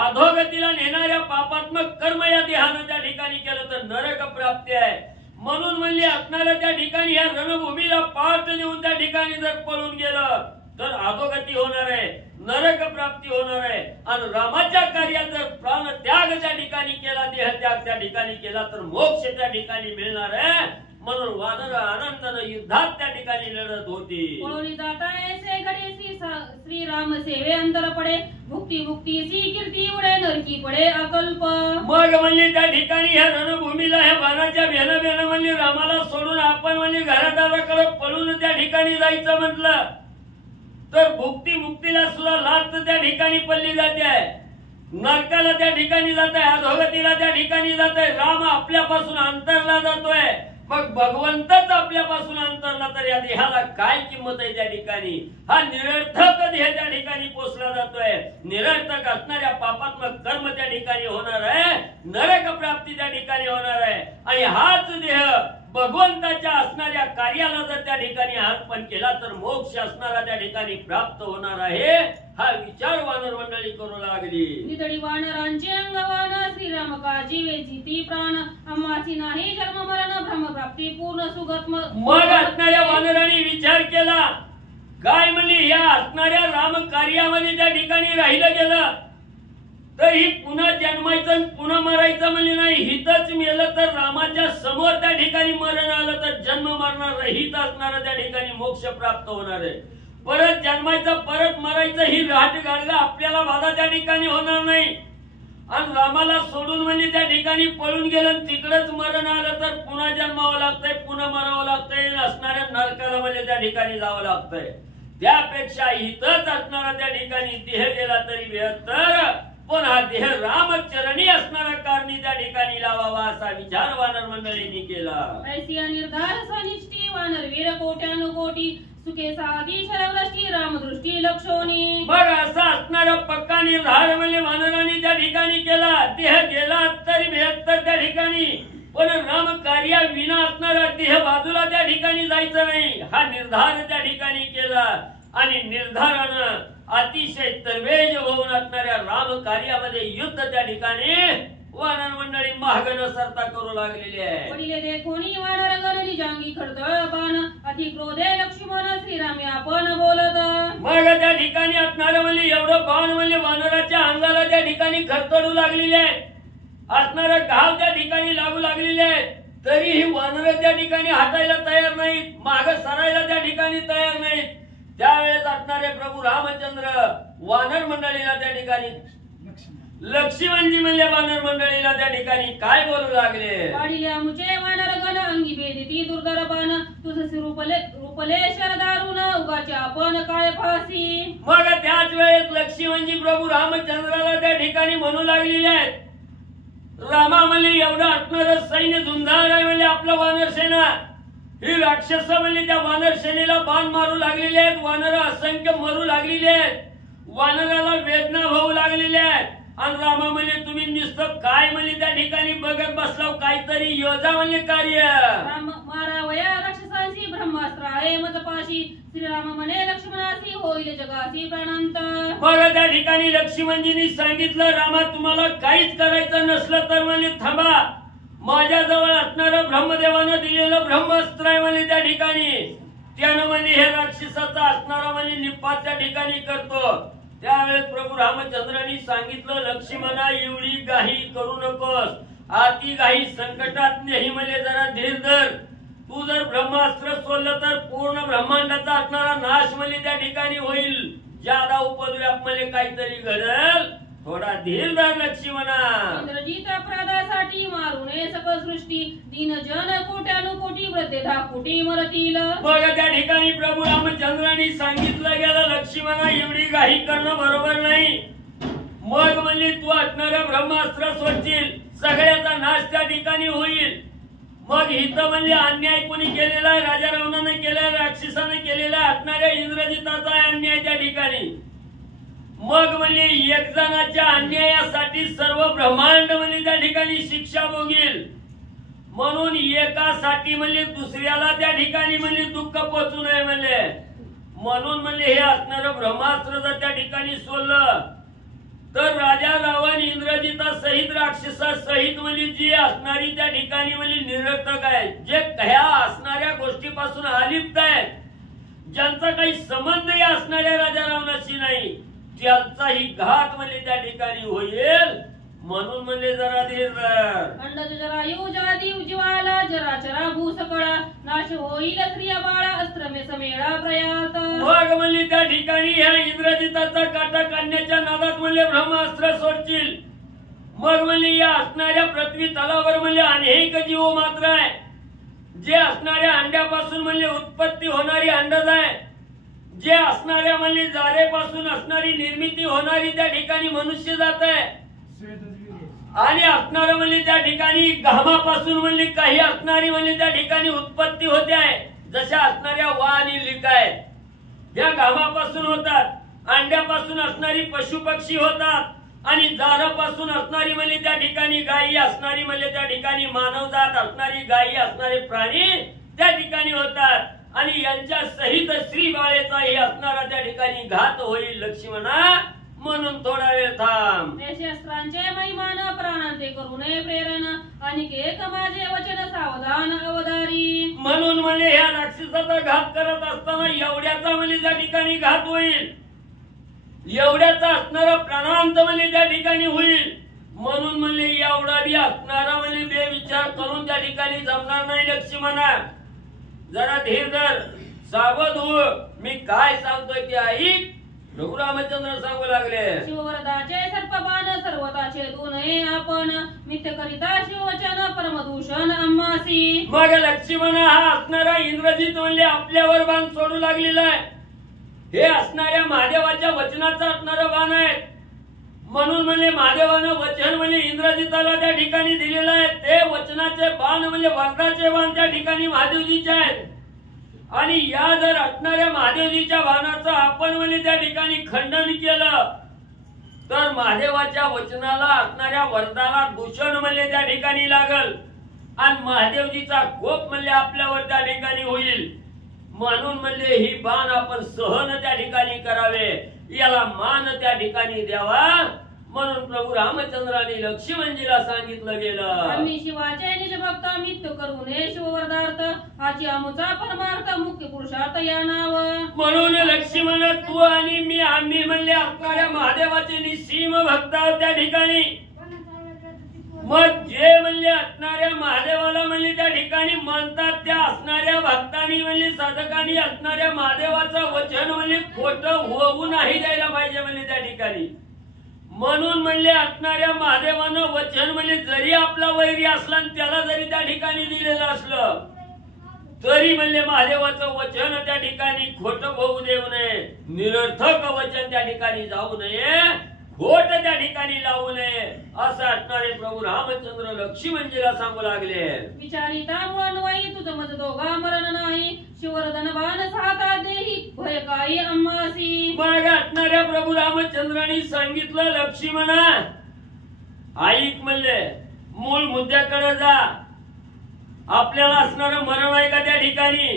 अधोगतीला नेणाऱ्या पापात्मक कर्म या देहानं त्या ठिकाणी केलं तर नरक प्राप्ती आहे. म्हणून म्हणजे असणाऱ्या त्या ठिकाणी या रणभूमीला पाठ नेऊन त्या ठिकाणी जर पळून गेलं तर अधोगती होणार आहे, नरक प्राप्ती होणार आहे. आणि रामाच्या कार्यात जर प्राण त्याग त्या ठिकाणी केला, देह त्याग त्या ठिकाणी केला तर मोक्ष त्या ठिकाणी मिळणार आहे. म्हणून वानर आनंदानं युद्धात त्या ठिकाणी लढत होती. पळून जाता ऐसे घडे श्री राम सेवे अंतर पडे, भुक्ती भुक्ती सी कीर्ती उडे नरकी पडे अकल्प. मग म्हणजे त्या ठिकाणी ह्या रणभूमीला ह्या बाणाच्या भेन म्हणजे रामाला सोडून आपण म्हणजे घरादाराकडे पळून त्या ठिकाणी जायचं म्हटलं तर भुक्ती मुक्तीला सुद्धा लात त्या ठिकाणी पडली जाते, नरकाला त्या ठिकाणी जात आहे, अधोगतीला त्या ठिकाणी जात आहे. राम आपल्यापासून अंतरला जातोय, मग भगवंतच आपल्यापासून अंतरला तर या देहाला काय किंमत आहे त्या ठिकाणी. हा निरर्थक देह त्या ठिकाणी पोचला जातोय, निरर्थक असणाऱ्या पापात्मक कर्म त्या ठिकाणी होणार आहे, नरक प्राप्ती त्या ठिकाणी होणार आहे. आणि हाच देह भगवंताच्या असणाऱ्या कार्याला जर त्या ठिकाणी अर्पण केला तर मोक्ष असणारा त्या ठिकाणी प्राप्त होणार आहे. हा विचार वानर मंडळी करू लागली. नितळी वानरांचे अंगवान श्रीराम का जीवे जिती प्राण, अम्माची नाही जन्म मरण ब्रह्मप्राप्ती पूर्ण सुगत. मग असणाऱ्या वानरांनी विचार केला, काय म्हणली या असणाऱ्या राम कार्यामध्ये त्या ठिकाणी राहिलं गेलं तर ही पुन्हा जन्मायचं पुन्हा मरायचं म्हणजे नाही, हितच मेलं तर रामाच्या समोर त्या ठिकाणी मरण आलं तर जन्म मरणार रहित असणार त्या ठिकाणी मोक्ष प्राप्त होणार आहे. परत जन्मायचं परत मरायचं ही राट गाडला आपल्याला बाधा त्या ठिकाणी होणार नाही. आणि रामाला सोडून म्हणजे त्या ठिकाणी पळून गेलं तिकडच मरण आलं तर पुन्हा जन्मावं लागतंय, पुन्हा मरावं लागतंय, असणाऱ्या नरकाला म्हणजे त्या ठिकाणी जावं लागतंय. त्यापेक्षा हितच असणारा त्या ठिकाणी देह गेला तरी बेहत्तर, पण हा देह रामचरणी असणारा कारणी त्या ठिकाणी लावावा असा विचार वानर मंडळींनी केला. ऐसिया निर्धार स्वनिष्ठी वानर वीर कोट्यानुकोटी सुखे साधी शरवृष्टी रामदृष्टी लक्षोनी. मग असा असणारा पक्का निर्धार म्हणजे वानरांनी त्या ठिकाणी केला. देह गेला तरी बेहत्तर त्या ठिकाणी, पण राम कार्या विना असणारा देह बाजूला त्या ठिकाणी जायचं नाही हा निर्धार त्या ठिकाणी केला. आणि निर्धारानं अतिशय तरबेज होऊन असणाऱ्या राम कार्यामध्ये युद्ध त्या ठिकाणी वानर मंडळी महाग न सरता करू लागलेली आहे. पडिले देखोनी वानर गण निजांगी खडतळ बाण, अति क्रोधे लक्ष्मण श्रीरामी आपण बोलत. मग त्या ठिकाणी असणारं म्हणजे एवढं बाण म्हणजे वानराच्या अंगाला त्या ठिकाणी खरतडू लागलेले आहे, असणारा घाव त्या ठिकाणी लागू लागलेले आहे. तरीही वानर त्या ठिकाणी हटायला तयार नाहीत, माग सरायला त्या ठिकाणी तयार नाहीत. त्यावेळेस असणारे प्रभू रामचंद्र वानर मंडळीला त्या ठिकाणी लक्ष्मणजी म्हणले वानर मंडळीला त्या ठिकाणी काय बोलू लागले. पाडिल्या मुचे वानर गण अंगी बेदिती दुर्धर बाण, तुझसे रूपले शरदारुण उगाचे आपण काय फासी. मग त्याच वेळेस लक्ष्मणजी प्रभू रामचंद्राला त्या ठिकाणी म्हणू लागलेले आहेत, रामा म्हणजे एवढं असणारं सैन्य झुंजार आहे म्हणजे आपलं वानर सेना, ही राक्षस म्हणजे त्या वानर सेनेला बाण मारू लागलेले आहेत, वानर असंख्य मरू लागलेले आहेत, वानराला वेदना होऊ लागलेल्या आहेत. आणि रामा म्हणजे तुम्ही नुसतं काय म्हणजे त्या ठिकाणी बघत बसलाव, काहीतरी योजा म्हणजे कार्य. मारावया राक्षसांशी ब्रह्मास्त्र आहे मतपाशी, श्रीराम म्हणे लक्ष्मणाशी होईल जगाशी प्राणांत. मग त्या ठिकाणी लक्ष्मणजींनी सांगितलं, रामा तुम्हाला काहीच करायचं नसलं तर म्हणजे थांबा, माझ्याजवळ असणारं ब्रह्मदेवानं दिलेलं ब्रह्मास्त्र आहे म्हणजे त्या ठिकाणी त्यानं म्हणजे हे राक्षसाचा असणारा म्हणजे निपात त्या ठिकाणी करतो. त्यावेळेस प्रभू रामचंद्रांनी सांगितलं, लक्ष्मणा एवढी घाई करू नकोस, अति घाई संकटात नाही म्हणजे जरा धीर धर. तू जर ब्रह्मास्त्र सोडलं तर पूर्ण ब्रह्मांडाचा असणारा नाश म्हणजे त्या ठिकाणी होईल, ज्यादा उपद्व्याप म्हणजे काहीतरी घडल, थोडा धीर धर लक्ष्मणा. इंद्रजित अपराधासाठी मारू नये सकळ सृष्टी, दीन जन कोट्यानुकोटी व्रते कोटी मरतील. मग त्या ठिकाणी प्रभू रामचंद्रांनी सांगितलं गेलं, लक्ष्मणा एवढी घाई करणं बरोबर नाही. मग म्हणजे तू असणारा ब्रह्मास्त्र सोडशील, सगळ्याचा नाश त्या ठिकाणी होईल. मग इथं म्हणजे अन्याय कोणी केलेला, राजा रावणाने केलेला, राक्षसाने केलेला, असणाऱ्या इंद्रजिताचा अन्याय त्या ठिकाणी. मग म्हणजे एक जणाच्या अन्यायासाठी सर्व ब्रह्मांड म्हणजे त्या ठिकाणी शिक्षा भोगील, म्हणून एकासाठी म्हणजे दुसऱ्याला त्या ठिकाणी म्हणजे दुःख पोचू नये म्हणजे, म्हणून म्हणजे हे असणारं ब्रह्मास्त्र जर त्या ठिकाणी सोडलं तर राजा रावण इंद्रजिता सहित राक्षसा सहित म्हणजे जी असणारी त्या ठिकाणी म्हणजे निरर्थक आहे, जे ह्या असणाऱ्या गोष्टीपासून अलिप्त आहे, ज्यांचा काही संबंध या असणाऱ्या राजा रावणाशी नाही, त्यांचाही घात म्हणजे त्या ठिकाणी होईल. म्हणून म्हणजे जरा धीर धर. अंडज जरायु जादीव जीवाला जराचरा भूसकळा नाश होईल स्त्रिया बाळा अस्त्रमे समेळा प्रयात. मग म्हणजे त्या ठिकाणी ह्या इंद्रजिताचा काटा काढण्याच्या नादात म्हणजे ब्रह्मास्त्र सोडतील. मग म्हणजे या असणाऱ्या पृथ्वी तलावर म्हणजे अनेक जीव मात्र आहे, जे असणाऱ्या अंड्यापासून म्हणजे उत्पत्ती होणारी अंडज आहे, जे असणाऱ्या म्हणजे जारेपासून असणारी निर्मिती होणारी त्या ठिकाणी मनुष्य जात आहे, आणि असणारं म्हणजे त्या ठिकाणी घामापासून म्हणजे काही असणारी म्हणजे त्या ठिकाणी उत्पत्ती होते आहे, जशा असणाऱ्या वा आणि लिका आहेत, या घामापासून होतात. अंड्यापासून असणारी पशु पक्षी होतात, आणि जारापासून असणारी म्हणजे त्या ठिकाणी गायी असणारी म्हणजे त्या ठिकाणी मानवजात असणारी गायी असणारे प्राणी त्या ठिकाणी होतात. आणि यांच्या सहित श्री बाळेचाही असणारा त्या ठिकाणी घात होईल लक्ष्मणा, म्हणून थोडा वेळ थांब. शस्त्रांचे महिमान प्राणांते करू नये प्रेरण, अनिकेत माझे वचन सावधान अवधारी. म्हणून म्हणजे ह्या राक्षसाचा घात करत असताना एवढ्याचा म्हणजे त्या ठिकाणी घात होईल, एवढ्याचा असणारा प्राणांत म्हणजे त्या ठिकाणी होईल. म्हणून म्हणजे एवढा बी असणारा म्हणजे बेविचार करून त्या ठिकाणी जमणार नाही लक्ष्मणा. जरा धीर धर, सावध हो, मी काय सांगतोय ते ऐक. प्रभू रामचंद्र सांगू लागले, शिववरदाचे सर्पबाण सर्वताचे नये आपण, नित्य करिता शिववचन परमदूषण आम्हासी. मग लक्ष्मण हा असणारा इंद्रजित म्हणजे आपल्यावर बाण सोडू लागलेला आहे. हे असणाऱ्या महादेवाच्या वचनाचं असणारं बाण आहे. म्हणून म्हणजे महादेवानं वचन म्हणजे इंद्रजिताला त्या ठिकाणी दिलेलं आहे. ते वचनाचे बाण म्हणजे वरदाचे बाण त्या ठिकाणी महादेवजीचे आहेत. आणि या जर असणाऱ्या महादेवजीच्या बाणाचं आपण म्हणजे त्या ठिकाणी खंडन केलं तर महादेवाच्या वचनाला असणाऱ्या वरदाला दूषण म्हणजे त्या ठिकाणी लागल, आणि महादेवजीचा कोप म्हणजे आपल्यावर त्या ठिकाणी होईल. म्हणून म्हणजे ही बाण आपण सहन त्या ठिकाणी करावे, याला मान त्या ठिकाणी द्यावा. म्हणून प्रभू रामचंद्राने लक्ष्मणजीला सांगितलं गेलं, आम्ही शिवाचे निज भक्त मित्य करू नये शिववरदार्थ, हाची आमुचा परमार्थ मुख्य पुरुषार्थ या नाव. म्हणून लक्ष्मण तू आणि मी आम्ही म्हणले असणाऱ्या महादेवाचे निसीम भक्त आहोत त्या ठिकाणी. मग जे म्हणले असणाऱ्या महादेवाला म्हणले त्या ठिकाणी मानतात, त्या असणाऱ्या भक्तांनी म्हणले साधकांनी असणाऱ्या महादेवाचं वचन म्हणले खोटं होऊ नाही द्यायला पाहिजे म्हणले त्या ठिकाणी. म्हणून म्हणले असणाऱ्या महादेवानं वचन म्हणजे जरी आपला वैरी असला आणि त्याला जरी त्या ठिकाणी दिलेलं असलं तरी म्हणले महादेवाचं वचन त्या ठिकाणी खोटं होऊ देऊ नये, निरर्थक वचन त्या ठिकाणी जाऊ नये, खोट त्या ठिकाणी लावू नये, असं असणारे प्रभू रामचंद्र लक्ष्मणजीला सांगू लागले. विचारिता मुळान्वयी तुझं मज दोघा मरण नाही, शिवरधन बाण साता देही भय काही आम्हासी. मग असणाऱ्या प्रभू रामचंद्रांनी सांगितलं, लक्ष्मणा ऐक म्हणले, मूळ मुद्द्याकडे जा. आपल्याला असणारं मरण आहे का त्या ठिकाणी?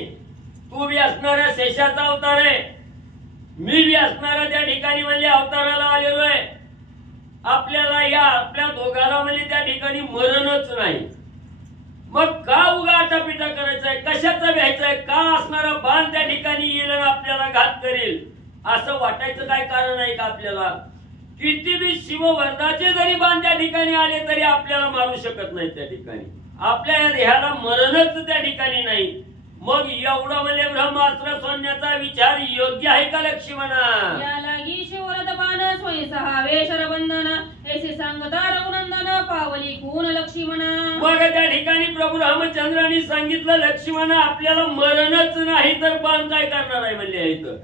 तू बी असणाऱ्या शेषाचा अवतार आहे, मी बी असणाऱ्या त्या ठिकाणी म्हणजे अवताराला आलेलो आहे. आपल्याला या आपल्या दोघाला म्हणजे त्या ठिकाणी मरणच नाही. मग का उगा आटापिटा करायचंय, कशाचा घ्यायचंय, का असणारा बाण त्या ठिकाणी येईल आणि आपल्याला घात करेल असं वाटायचं काय कारण आहे का आपल्याला? किती बी शिववरदाचे जरी बाण त्या ठिकाणी आले तरी आपल्याला मारू शकत नाही त्या ठिकाणी. आपल्या या देहाला मरणच त्या ठिकाणी नाही. मग एवढा म्हणजे ब्रह्मास्त्र सोडण्याचा विचार योग्य आहे का लक्ष्मणा? या लागी शिवरथ बाण स्वयं सहावे शरबंधन, ऐसे सांगता रघुनंदन पावली कोण लक्ष्मणा. मग त्या ठिकाणी प्रभू रामचंद्रांनी सांगितलं, लक्ष्मणा आपल्याला मरणच नाही तर बाण काय करणार आहे म्हणले इथं.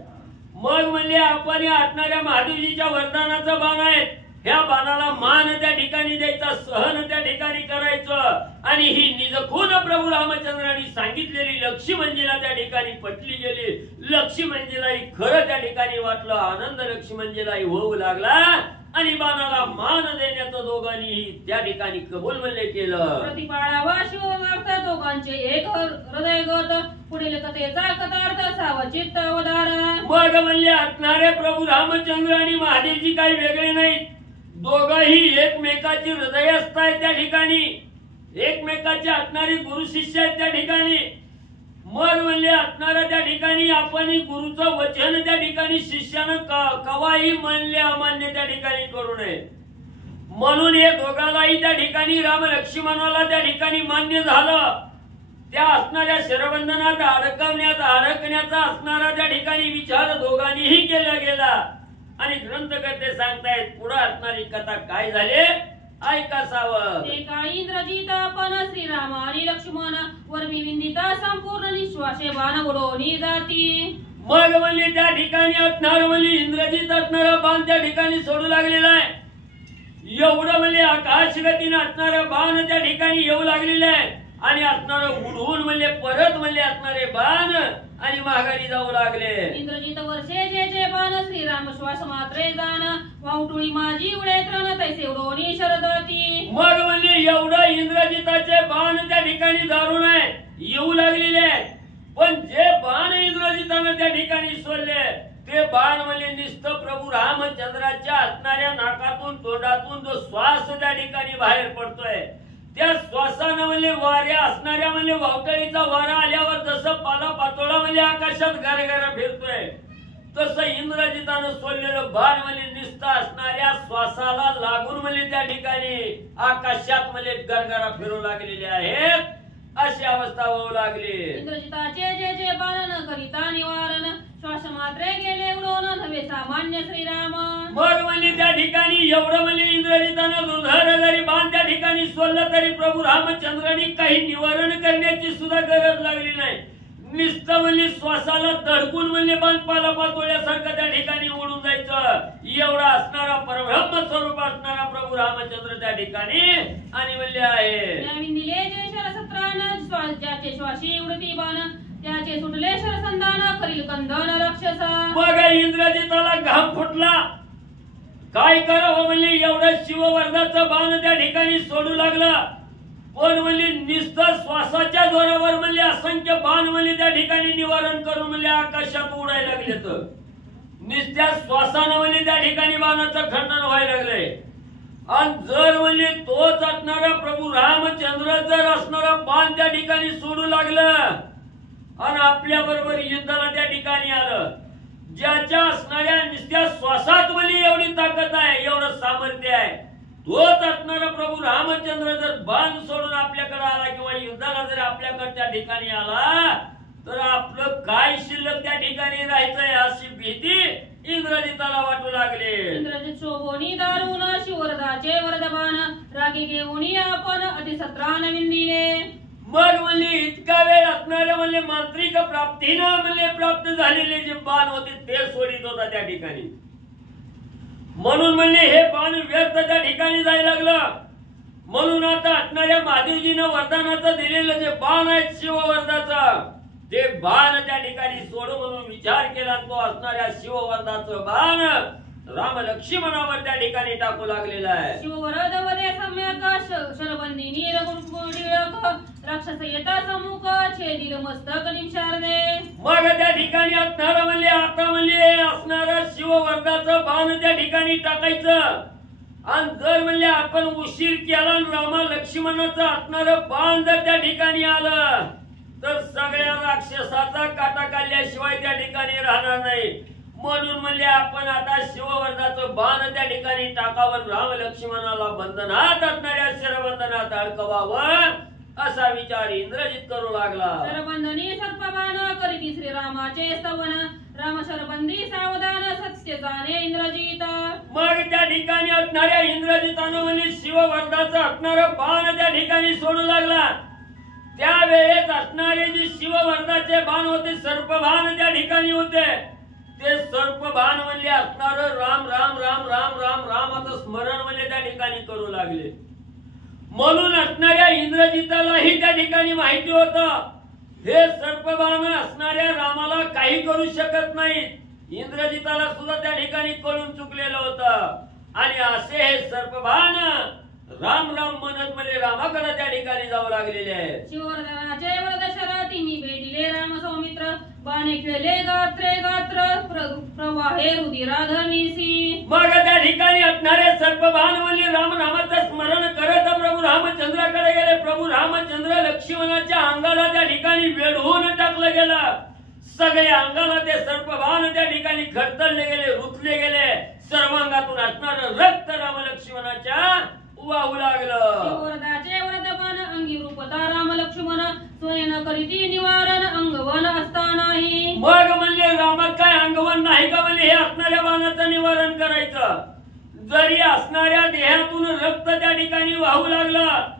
मग म्हणले आपण या असणाऱ्या महादेवजीच्या वरदानाचं बाण आहे, ह्या बाणाला मान त्या ठिकाणी द्यायचा, सहन त्या ठिकाणी करायचं. आणि ही निजखून प्रभू रामचंद्रांनी सांगितलेली लक्ष्मणजीला त्या ठिकाणी पटली गेली. लक्ष्मणजीलाही खरं त्या ठिकाणी वाटलं, आनंद लक्ष्मणजीलाही होऊ लागला आणि बाणाला मान देण्याचं दोघांनी त्या ठिकाणी कबूल म्हणले केलं. प्रतिपाळावा शिववार्थ दोघांचे एक हृदयगत, पुढील कथेचा कथार्थ सावचित्त अवधारा. मग म्हणले असणारे प्रभू रामचंद्र आणि महादेवजी काही वेगळे नाहीत. दोघंही एकमेकाची हृदय असतात त्या ठिकाणी, एकमेकाचे असणारी गुरु शिष्य आहेत त्या ठिकाणी. मग म्हणले असणाऱ्या त्या ठिकाणी आपण गुरुचं वचन त्या ठिकाणी शिष्यानं कवाही म्हणले अमान्य त्या ठिकाणी करू नये. म्हणून हे दोघांनाही त्या ठिकाणी राम लक्ष्मणाला त्या ठिकाणी मान्य झालं. त्या असणाऱ्या शरबंधनात अडकण्याचा असणारा त्या ठिकाणी विचार दोघांनीही केला गेला. आणि ग्रंथकर्ते सांगतायत पुढे असणारी कथा काय झाले ऐका सावध. ते काळी इंद्रजित पण श्रीराम आणि लक्ष्मण वर्मी विंदिता संपूर्ण निश्वासे बाण उडवणी जाती. मग म्हणले त्या ठिकाणी असणार म्हणले इंद्रजित असणारा बाण त्या ठिकाणी सोडू लागलेला आहे. एवढं म्हणजे आकाशगतीने असणारा बाण त्या ठिकाणी येऊ लागलेला आहे. आणि असणार उडवून म्हणले परत म्हणले असणारे बाण आणि माघारी जाऊ लागले. इंद्रजित वर्षे जे जे बाण श्रीराम श्वास मात्रे जाण वावटुळी माझी उडे तृण तैसे उडवणी शरदती. मग म्हणले एवढं इंद्रजिताचे बाण त्या ठिकाणी दारुण आहे येऊ लागलेले आहेत. पण जे बाण इंद्रजितानं त्या ठिकाणी सोडले ते बाण म्हणजे निस्त प्रभू रामचंद्राच्या असणाऱ्या नाकातून तोंडातून जो श्वास त्या ठिकाणी बाहेर पडतोय त्या श्वासानं म्हणजे वाऱ्या असणाऱ्या म्हणजे वावटळीचा वारा आल्यावर जसं पाला पातोळा म्हणजे आकाशात गारगारा फिरतोय तसं इंद्रजितानं सोडलेलं बाण म्हणजे निस्त असणाऱ्या श्वासाला लागून म्हणजे त्या ठिकाणी आकाशात म्हणजे गरगरा फिरू लागलेले आहेत. अशी अवस्था होऊ लागली. इंद्रजिताचे जे जे बाण न करिता निवारण श्वास मात्रे गेले उडवून नव्हे सामान्य श्रीराम. मग म्हणजे त्या ठिकाणी एवढं म्हणजे इंद्रजितानं दुर्धर जरी बाण त्या ठिकाणी सोडलं तरी प्रभू रामचंद्रांनी काही निवारण करण्याची सुद्धा गरज लागली नाही. नुसतं म्हणजे श्वासाला धडकून म्हणजे बाण पाला पातोळ्यासारखं त्या ठिकाणी उडून जायचं. एवढा असणारा परब्रह्म स्वरूप असणारा प्रभू रामचंद्र त्या ठिकाणी आणि म्हणले आहे. दिले जे शरसत्रान ज्याचे श्वासी उडती बाण त्याचे सुटले शरसंधान करील कंदन राक्षसा. मग इंद्रजिताला घाम फुटला. काय करावं म्हणजे एवढं शिववर्धाचं बाण त्या ठिकाणी सोडू लागला. पण म्हणजे निस्त श्वासाच्या जोरावर म्हणजे असंख्य बाण म्हणजे त्या ठिकाणी निवारण करून म्हणजे आकाशात उडायला लागले. तर निस्त्या श्वासानं म्हणजे त्या ठिकाणी बाणाचं खंडन व्हायला लागलंय. आणि जर म्हणजे तोच असणारा प्रभू रामचंद्र जर असणारा बाण त्या ठिकाणी सोडू लागलं आणि आपल्या बरोबर युद्धाला त्या ठिकाणी आलं ज्याच्या असणाऱ्या निस्त्या श्वासात म्हणजे एवढी ताकद आहे एवढं सामर्थ्य आहे तोच असणारा प्रभू रामचंद्र जर बाण सोडून आपल्याकडे आला किंवा युद्धाला जर आपल्याकडे त्या ठिकाणी आला तर आपलं काय शिल्लक त्या ठिकाणी राहायचंय अशी भीती इंद्रजिताला वाटू लागले. इंद्रजित शोभोनी दारुण शिववर्धाचे वरदबाण रागी घेऊन आपण अतिसत्रान विंदिले. मग म्हणले इतका वेळ असणारे म्हणले मांत्रिक प्राप्तीनं म्हणले प्राप्त झालेले जे बाण होते ते सोडित होता त्या ठिकाणी. म्हणून म्हणले हे बाण व्यर्थ त्या ठिकाणी जायला लागलं. म्हणून आता असणाऱ्या महादेवजीनं वरदानाचं दिलेलं जे बाण आहे शिववर्धाचं ते बाण त्या ठिकाणी सोडू म्हणून विचार केला. तो असणाऱ्या शिववर्धाचं बाण राम लक्ष्मणावर त्या ठिकाणी टाकू लागलेला आहे. शिववरद वदे सम्यक शरबंदिनी रघुकुळीळक राक्षस येता सम्मुख छेदिल मस्तक निमशारदे. मग त्या ठिकाणी असणारा म्हणले आता म्हणले असणारा शिववर्धाचं बाण त्या ठिकाणी टाकायचं. आणि जर म्हणले आपण उशीर केला रामा लक्ष्मणाचं असणारं बाण जर त्या ठिकाणी आलं तर सगळ्या राक्षसाचा काटा काढल्याशिवाय त्या ठिकाणी राहणार नाही. म्हणून म्हणले आपण आता शिववर्धाचं बाण त्या ठिकाणी टाकावं राम लक्ष्मणाला बंधनात असणाऱ्या शरबंधनात अडकवावं असा विचार इंद्रजित करू लागला. शरबंधनी सर्पबाण करीती श्रीरामाचे स्तवन राम शरबंदी सावधान सत्य जाणे इंद्रजित. मग त्या ठिकाणी असणाऱ्या इंद्रजितानं म्हणजे शिववर्धाचं असणारं बाण त्या ठिकाणी सोडू लागला. त्यावेळेस असणारे जे शिववर्धाचे बाण होते सर्पबाण त्या ठिकाणी होते ते सर्पबाण म्हणले असणार राम राम राम राम राम रामाचं स्मरण म्हणजे त्या ठिकाणी करू लागले. म्हणून असणाऱ्या इंद्रजितालाही त्या ठिकाणी माहिती होतं हे सर्पबाण असणाऱ्या रामाला काही करू शकत नाही. इंद्रजिताला सुद्धा त्या ठिकाणी कळून चुकलेलं होतं आणि असे हे सर्पबाण राम राम म्हणत म्हणजे रामाकडे त्या ठिकाणी जाऊ लागलेले आहेत. शिववर्धनाचे वरद शरती मी भेटिले राम सौमित्र बाणे खेळले गात्रे गात्र प्रवाहे रुधिराधमीसी. मग त्या ठिकाणी असणारे सर्पबाण म्हणजे राम नामाचं स्मरण करत प्रभू रामचंद्राकडे गेले. प्रभू रामचंद्र लक्ष्मणाच्या अंगाला त्या ठिकाणी वेढून टाकलं गेलं. सगळे अंगाला ते सर्पबाण त्या ठिकाणी खडतळले गेले, रुतले गेले. सर्वांगातून असणार रक्त राम लक्ष्मणाच्या वाहू लागलं. शिववर्धाचे वरदबाण अंगी रूपता राम लक्ष्मण स्वयं करीती निवारण अंगवन असतानाही. मग म्हणले रामात काय अंगवन नाही का म्हणले हे असणाऱ्या बाणाचं निवारण करायचं. जरी असणाऱ्या देहातून रक्त त्या ठिकाणी वाहू लागलं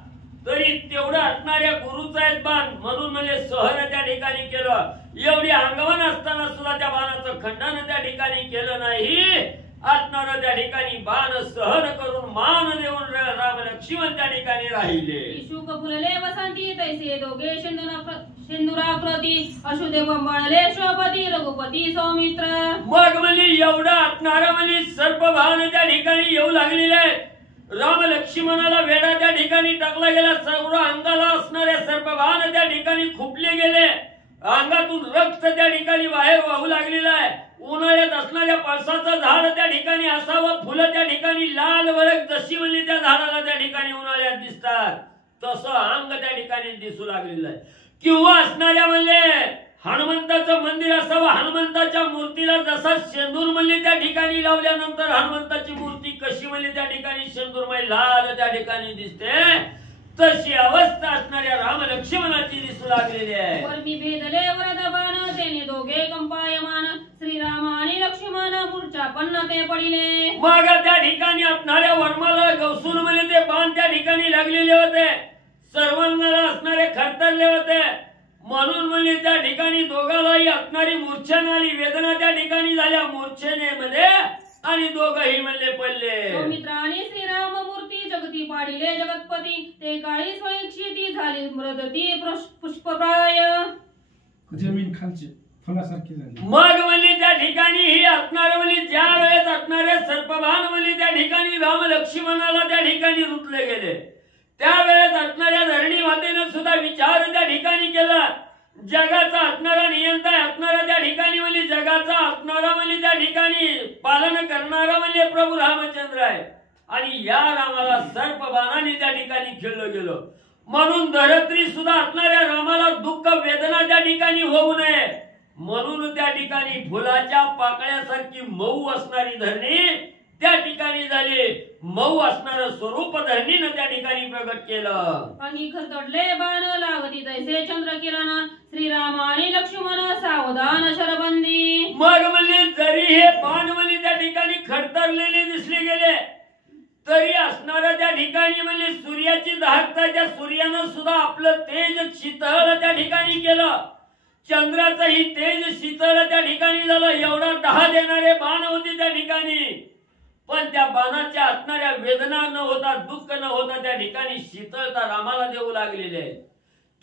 तरी तेवढं असणाऱ्या गुरुचा एक बाण म्हणून म्हणजे सहन त्या ठिकाणी केलं. एवढी अंगवन असताना सुद्धा त्या बाणाचं खंडन त्या ठिकाणी केलं नाही. असणार त्या ठिकाणी बाण सहन करून मान देऊन राम लक्ष्मण त्या ठिकाणी राहिले. शुक फुलले वसंती तैसे दोघे शेंदुराकृती अशुदेव बळले शोभती रघुपती सौमित्र. मग म्हणजे एवढा असणारा म्हणजे सर्पबाण त्या ठिकाणी येऊ लागलेले आहे. राम लक्ष्मणाला वेढा त्या ठिकाणी टाकला गेला. सर्व अंगाला असणारे सर्पबाण त्या ठिकाणी खुपले गेले. अंगातून रक्त त्या ठिकाणी बाहेर वाहू लागलेलं आहे. उन्हाळ्यात असणाऱ्या पळसाचं झाड त्या ठिकाणी असावं, फुलं त्या ठिकाणी लाल वरक जशी म्हणजे त्या झाडाला त्या ठिकाणी उन्हाळ्यात दिसतात तसं अंग त्या ठिकाणी दिसू लागलेलं आहे. किंवा असणाऱ्या म्हणजे हनुमंताचं मंदिर असावं, हनुमंताच्या मूर्तीला जसा शेंदूर म्हणजे त्या ठिकाणी लावल्यानंतर हनुमंताची मूर्ती कशी म्हणजे त्या ठिकाणी शेंदूरमय लाल त्या ठिकाणी दिसते तशी अवस्था असणाऱ्या राम लक्ष्मणाची दिसू लागलेली आहे. वर्मी भेदले वरदबाण तेने दोघे कंपायमान श्रीराम आणि लक्ष्मण मूर्छा पन्न ते पडिले. मग त्या ठिकाणी असणाऱ्या वर्माला गवसून म्हणजे ते बाण त्या ठिकाणी लागलेले होते. सर्वांगाला असणारे खरतरले होते. म्हणून म्हणजे त्या ठिकाणी दोघांनाही असणारी मूर्छा आली, वेदना त्या ठिकाणी झाल्या मूर्छेने मध्ये आणि दोघही म्हणले पडले. सौमित्र आणि श्रीराम मूर्ती जगती पाडिले जगतपती ते काळी स्वयंक्षिती झाली मृदती पुष्पप्राय जमीन खालची फुलासारखी झाली. मग म्हणजे त्या ठिकाणी ही असणार म्हणजे ज्या वेळेस असणारे सर्पबाण म्हणजे त्या ठिकाणी राम लक्ष्मणाला त्या ठिकाणी रुतले गेले त्यावेळेस असणाऱ्या धरणी मातेने सुद्धा विचार त्या ठिकाणी केला. जगाचा असणारा नियंता असणारा त्या ठिकाणी म्हणजे जगाचा असणारा म्हणजे त्या ठिकाणी पालन करणारा म्हणजे प्रभू रामचंद्र आहे आणि या रामाला सर्पबाणाने त्या ठिकाणी खेळलं गेलं. म्हणून धरत्री सुद्धा असणाऱ्या रामाला दुःख वेदना त्या ठिकाणी होऊ नये म्हणून त्या ठिकाणी फुलाच्या पाकळ्यासारखी मऊ असणारी धरणी त्या ठिकाणी झाली. मऊ असणारं स्वरूप धरणीनं त्या ठिकाणी प्रगट केलं. आणि खरतडले बाण लावती तैसे चंद्रकिरण श्रीराम आणि लक्ष्मण सावधान शरबंदी. मग म्हणजे जरी हे बाण म्हणजे त्या ठिकाणी खडतरलेले दिसले गेले तरी असणाऱ्या त्या ठिकाणी म्हणजे सूर्याची दाहकता त्या सूर्यानं सुद्धा आपलं तेज शीतळ त्या ठिकाणी केलं. चंद्राचंही तेज शीतळ त्या ठिकाणी झालं. एवढा दहा देणारे बाण होते त्या ठिकाणी पण त्या बाणाच्या असणाऱ्या वेदना न होता दुःख न होता त्या ठिकाणी शीतळता रामाला देऊ लागलेले आहे.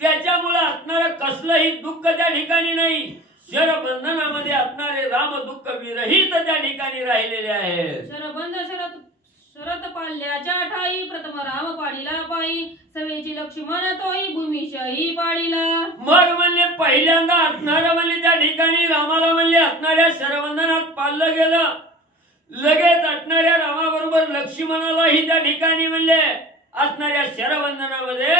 त्याच्यामुळे असणारं कसलंही दुःख त्या ठिकाणी नाही. शरबंधनामध्ये असणारे राम दुःख विरहित त्या ठिकाणी राहिलेले आहे. शरबंध शरत पाल्याच्या ठाई प्रथम राम पाडिला पायी सवेची लक्ष्मण तोही भूमिशाही पाडिला. मग म्हणले पहिल्यांदा असणारं म्हणजे त्या ठिकाणी रामाला म्हणले असणाऱ्या शरबंधनात पाळलं गेलं. लगेच असणाऱ्या रामाबरोबर लक्ष्मणालाही त्या ठिकाणी म्हणले असणाऱ्या शरबंधनामध्ये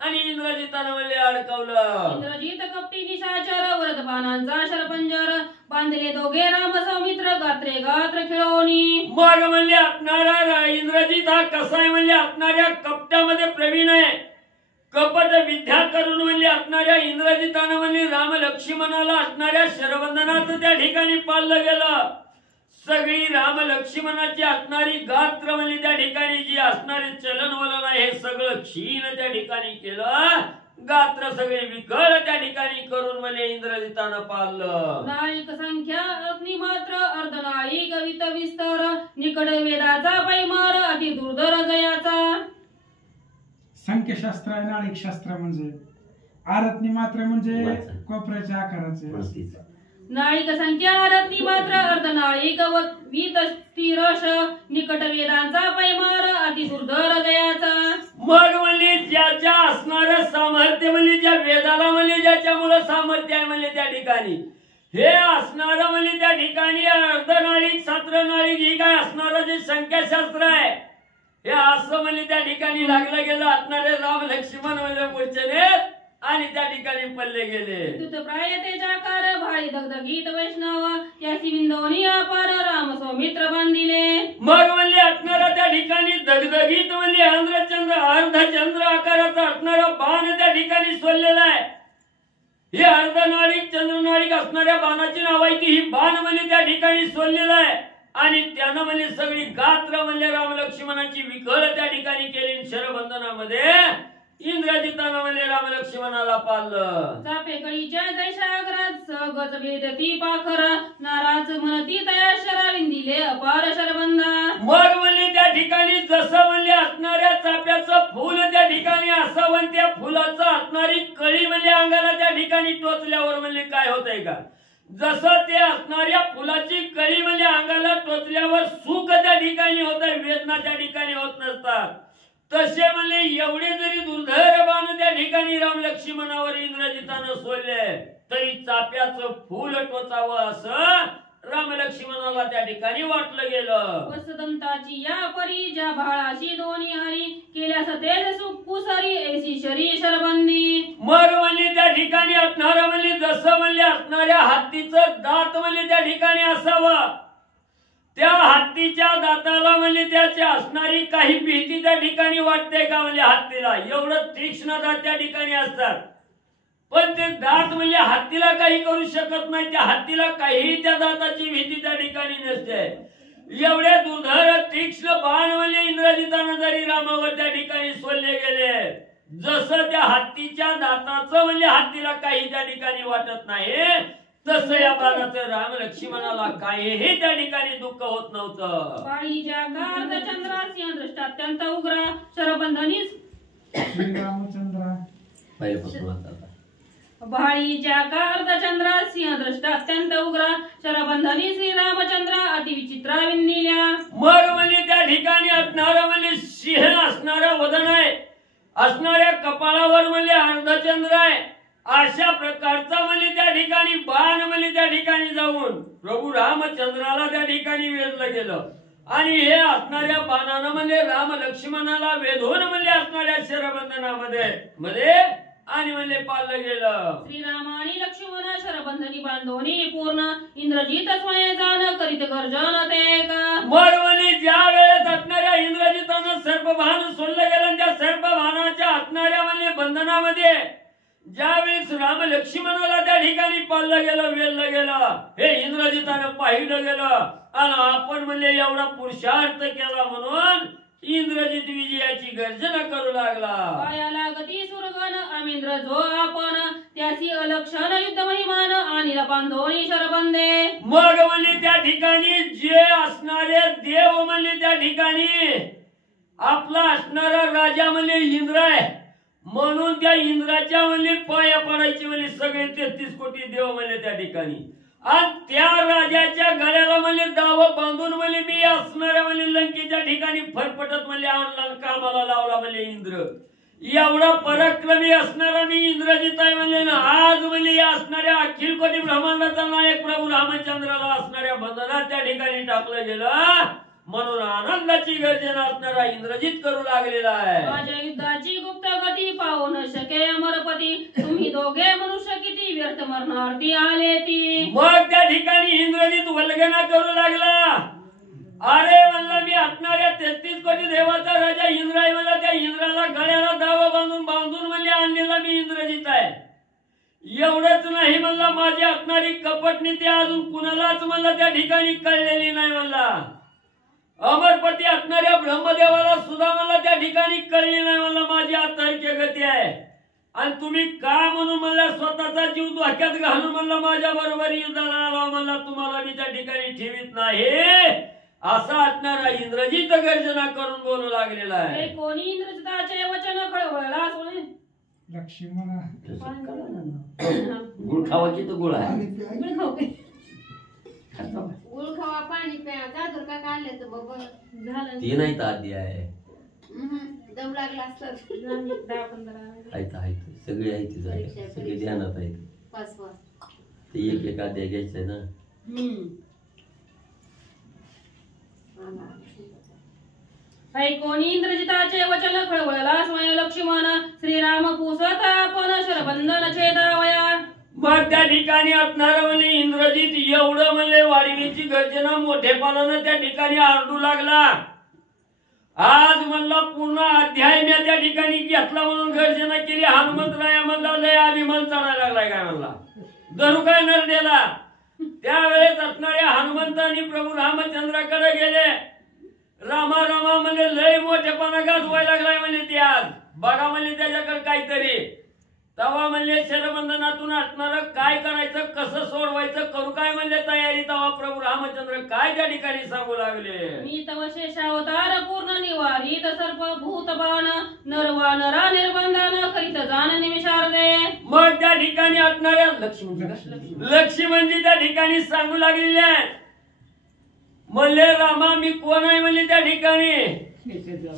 आणि इंद्रजितानं म्हणले अडकवलं. इंद्रजित कपटी निशाचर वरदबाणांचा शरपंजर बांधले दोघे राम सौमित्र गात्रे गात्र खेळोनी. मग म्हणले असणारा इंद्रजित हा कसा आहे म्हणले असणाऱ्या कपट्यामध्ये प्रवीण आहे. कपट विद्या करून म्हणले असणाऱ्या इंद्रजितानं म्हणले राम लक्ष्मणाला असणाऱ्या शरबंधनात त्या ठिकाणी पाळलं गेलं. सगळी राम लक्ष्मणाची असणारी गात्र म्हणजे त्या ठिकाणी जी असणारी चलन वलन आहे हे सगळं क्षीण त्या ठिकाणी केलं. गात्र सगळे विकळ त्या ठिकाणी करून म्हणजे इंद्रजितानं पाळलं. नायक संख्या अग्नी मात्र अर्धनायी कवित विस्तार निकड वेदाचा पैमार अति दुर्धर जयाचा. संख्याशास्त्र आणि नाळिक शास्त्र म्हणजे आरत्नी मात्र म्हणजे कोपऱ्याच्या आकाराचे. नायिक संख्या रत्नी मात्र अर्धनायिक वीत स्थिरश निकट वेदांचा पैमार अति दुर्धर हृदयाचा. मग म्हणजे ज्याच्या असणार सामर्थ्य म्हणजे ज्या वेदाला म्हणजे ज्याच्यामुळे सामर्थ्य आहे म्हणजे त्या ठिकाणी हे असणार म्हणजे त्या ठिकाणी अर्धनाळिक सात्रनाळिक ही काय असणार जे संख्याशास्त्र आहे हे असं म्हणजे त्या ठिकाणी लागलं गेलं. असणारे राम लक्ष्मण म्हणजे पुढचे आणि त्या ठिकाणी पल्ले गेले. तुत प्रायतेच्या कार भारी दगदगीत वैष्णव त्याची विंदोनी अपार राम सौमित्र बांधिले. मग म्हणजे असणारा त्या ठिकाणी दगदगीत म्हणजे आंध्रचंद्र अर्धचंद्र आकाराचा असणारा बाण त्या ठिकाणी सोडलेला आहे. ही अर्धनाळिक चंद्रनाळिक असणाऱ्या बाणाची नाव आहे ती. ही बाण म्हणजे त्या ठिकाणी सोडलेला आहे आणि त्यानं म्हणजे सगळी गात्र म्हणजे राम लक्ष्मणाची विकळ त्या ठिकाणी केली. शरबंधनामध्ये इंद्रजितानं म्हणजे राम लक्ष्मणाला पाळलं. चापे कळीच्या जैशाग्रात सहगज भेदती पाखर नाराज म्हणती तया शराविंदिले अपार शरबंधा. मग म्हणजे त्या ठिकाणी जसं म्हणजे असणाऱ्या चाप्याचं फुल त्या ठिकाणी असावं त्या फुलाचं असणारी कळी म्हणजे अंगाला त्या ठिकाणी टोचल्यावर म्हणजे काय होतंय का जसं ते असणाऱ्या फुलाची कळी म्हणजे अंगाला टोचल्यावर सुख त्या ठिकाणी होत वेदना त्या ठिकाणी होत नसतात तसे म्हणजे एवढे जरी दुर्धर बाण त्या ठिकाणी राम लक्ष्मणावर इंद्रजितानं सोडले तरी चाप्याचं फूल टोचावं असं राम लक्ष्मणाला त्या ठिकाणी वाटलं गेलं. वसदंताची या परी ज्या भाळाशी दोन्ही हरी केल्यास तेज सुकुसरी ऐशी शरी शरबंदी. मग म्हणजे त्या ठिकाणी असणारा म्हणजे जसं म्हणजे असणाऱ्या हत्तीचं दात म्हणजे त्या ठिकाणी असावं त्या हत्तीच्या दाताला म्हणजे त्याची असणारी काही भीती त्या ठिकाणी वाटते का म्हणजे हत्तीला एवढं तीक्ष्ण दात त्या ठिकाणी असतात पण ते दात म्हणजे हत्तीला काही करू शकत नाही. त्या हत्तीला काही त्या दाताची भीती त्या ठिकाणी नसते. एवढे दुर्धर तीक्ष्ण बाण म्हणजे इंद्रजितानं जरी रामावर त्या ठिकाणी सोडले गेले जसं त्या हत्तीच्या दाताचं म्हणजे हत्तीला काही त्या ठिकाणी वाटत नाही तसं या बाणाचं राम लक्ष्मणाला काहीही त्या ठिकाणी दुःख होत नव्हतं. बाळीच्या कार्दचंद्रासी दृष्ट अत्यंत उग्र शरबंधनीस श्रीरामचंद्र भाळीच्या कार्दचंद्रासी दृष्ट अत्यंत उग्र शरबंधनी श्रीरामचंद्र अति विचित्रा विंदिल्या. मग म्हणजे त्या ठिकाणी असणारा म्हणजे सिंह असणारा वदन आहे असणाऱ्या कपाळावर म्हणजे अर्धचंद्र आहे अशा प्रकारचा म्हणजे त्या ठिकाणी बाण म्हणजे त्या ठिकाणी जाऊन प्रभू रामचंद्राला त्या ठिकाणी वेधलं गेलं आणि हे असणाऱ्या बाणानं म्हणजे राम लक्ष्मणाला वेधून म्हणजे असणाऱ्या शरबंधनामध्ये आणि म्हणजे पाळलं गेलं. श्रीरामानी लक्ष्मण शरबंधनी बांधोनी पूर्ण इंद्रजित स्वयं जाण करीत गर्जन ते का. मग म्हणजे ज्या वेळेस असणाऱ्या इंद्रजितानं सर्पबाण सोडलं गेलं त्या सर्पबाणाच्या असणाऱ्या म्हणजे बंधनामध्ये ज्यावेळेस राम लक्ष्मणाला त्या ठिकाणी पाळलं गेलं वेधलं गेलं हे इंद्रजितानं पाहिलं गेलं आणि आपण म्हणजे एवढा पुरुषार्थ केला म्हणून इंद्रजित विजयाची गर्जना करू लागला. पायाला गती सुरगण अमिंद्र जो आपण त्याची अलक्षण युद्ध महिमान आणि बांधोनी शरबंदे. मग म्हणजे त्या ठिकाणी जे असणारे देव म्हणजे त्या ठिकाणी आपला असणारा राजा म्हणजे इंद्र आहे म्हणून त्या इंद्राच्या म्हणजे पाया पडायचे म्हणजे सगळे 33 कोटी देव म्हणजे त्या ठिकाणी आणि त्या राजाच्या गळ्याला म्हणजे दाव बांधून म्हणजे मी असणाऱ्या म्हणजे लंकेच्या ठिकाणी फरफटत म्हणजे कामाला लावला म्हणजे इंद्र एवढा पराक्रमी असणारा मी इंद्रजित आहे म्हणजे ना आज म्हणजे या असणाऱ्या अखिल कोटी ब्रह्मांडाचा नायक प्रभू रामचंद्राला असणाऱ्या बंधनात त्या ठिकाणी टाकलं गेलं म्हणून आनंदाची गर्जना असणारा इंद्रजित करू लागलेला आहे. माझ्या युद्धाची गुप्त गती पाहू न शके अमरपती तुम्ही दोघे मनुष्य किती व्यर्थ मरणार्थी आले ती. मग त्या ठिकाणी इंद्रजित वल्गना करू लागला अरे म्हणलं मी असणाऱ्या 33 कोटी देवाचा राजा इंद्र आहे मला त्या इंद्राला गळ्याला दावा बांधून म्हणजे आणलेला मी इंद्रजित आहे. एवढंच नाही म्हणला माझी असणारी कपटनीती अजून कुणालाच मला त्या ठिकाणी कळलेली नाही म्हणला अमरपती असणाऱ्या ब्रह्मदेवाला सुद्धा मला त्या ठिकाणी कळली नाही मला माझी अतर्क्य गती आहे आणि तुम्ही का म्हणून मला स्वतःचा जीव धोक्यात घालून म्हणला माझ्या बरोबर युद्धाला आला म्हणला तुम्हाला मी त्या ठिकाणी ठेवीत नाही असा असणारा इंद्रजित गर्जना करून बोलू लागलेला आहे. कोणी इंद्रजिताचे वचन कळवळला सोने लक्ष्मणा गुळ खावाची तर गुळ आहे. गुळ खावा पाणी प्या जादूर का काढले तर बघ झालं ती नाही तर आधी आहे. दम लागला असता 10-15 आहे सगळी आहे ती जागा सगळी ध्यानात आहे. पाचवा ते एक एक अध्याय घ्यायचंय ना. कोणी इंद्रजिताचे वचन कळवळला स्वयं लक्ष्मण श्रीराम पुसत आपण शरबंधन छेदावया. मग त्या ठिकाणी असणार म्हणजे इंद्रजित एवढं म्हणजे वाढीची गर्जना मोठेपणानं त्या ठिकाणी आरडू लागला. आज म्हणला पूर्ण अध्याय मी त्या ठिकाणी घेतला म्हणून गर्जना केली. हनुमंतराया म्हणला लय अभिमान चढायला लागलाय काय म्हणला धरू काय नरडेला. त्यावेळेस असणाऱ्या हनुमंतांनी प्रभू रामचंद्राकडे गेले. रामा रामा म्हणजे लय मोठेपणा गाजवायला लागलाय म्हणजे ते आज बघा म्हणजे त्याच्याकडे काहीतरी. तवा म्हणले शरबंधनातून असणार काय करायचं कसं सोडवायचं करू काय म्हणले तयारी. तवा प्रभू रामचंद्र काय त्या ठिकाणी सांगू लागले. मी तव शेषावतार पूर्ण निवारित सर्प भूतबाण नरवानरा निर्बंधन करीत जाण निमिषार्धे. मग त्या ठिकाणी असणाऱ्या लक्ष्मणजी त्या ठिकाणी सांगू लागलेले आहे. म्हणले रामा मी कोण आहे म्हणजे त्या ठिकाणी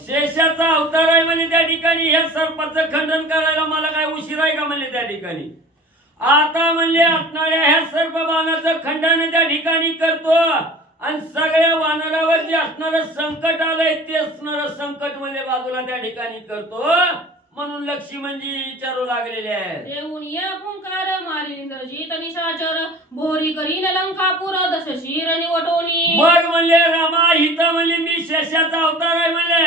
शेषाचा अवतार आहे म्हणजे त्या ठिकाणी हे सर्पाचं खंडन करायला मला काय उशीर आहे का म्हणले त्या ठिकाणी. आता म्हणले असणाऱ्या ह्या सर्प बाणाचं खंडन त्या ठिकाणी करतो आणि सगळ्या वानरावर जे असणार संकट आलंय ते असणार संकट म्हणजे बाजूला त्या ठिकाणी करतो म्हणून लक्ष्मणजी विचारू लागलेले आहेत. देऊन या फुंकार मारी इंद्रजित निशाचर भोरी करीन लंकापुर दशशीर निवटोनी. मग म्हणले रामा हिथं म्हणले मी शेषाचा अवतार आहे म्हणले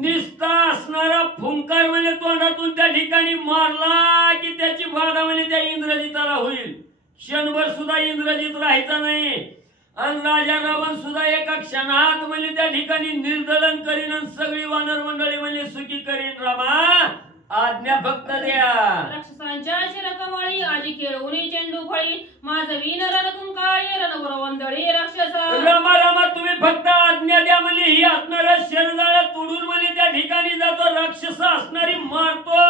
निस्ता असणारा फुंकार म्हणजे तोंडातून त्या ठिकाणी मारला की त्याची बाधा म्हणजे त्या इंद्रजिताला होईल. क्षणभर सुद्धा इंद्रजित राहायचा नाही आणि राजा रावण सुद्धा एका क्षणात म्हणजे त्या ठिकाणी निर्दलन करीन आणि सगळी वानर मंडळी म्हणजे सुखी करीन. रामा आज्ञा फक्त द्या. राक्षसांच्या शिरकमळी आजी खेळवणी चेंडू फळी माझवी नरतून काळी रणवरवंदळी राक्षस. रामा रामा तुम्ही फक्त आज्ञा द्या म्हणजे ही असणाऱ्या शरीराला तोडून म्हणजे त्या ठिकाणी जातो राक्षस असणारी मारतो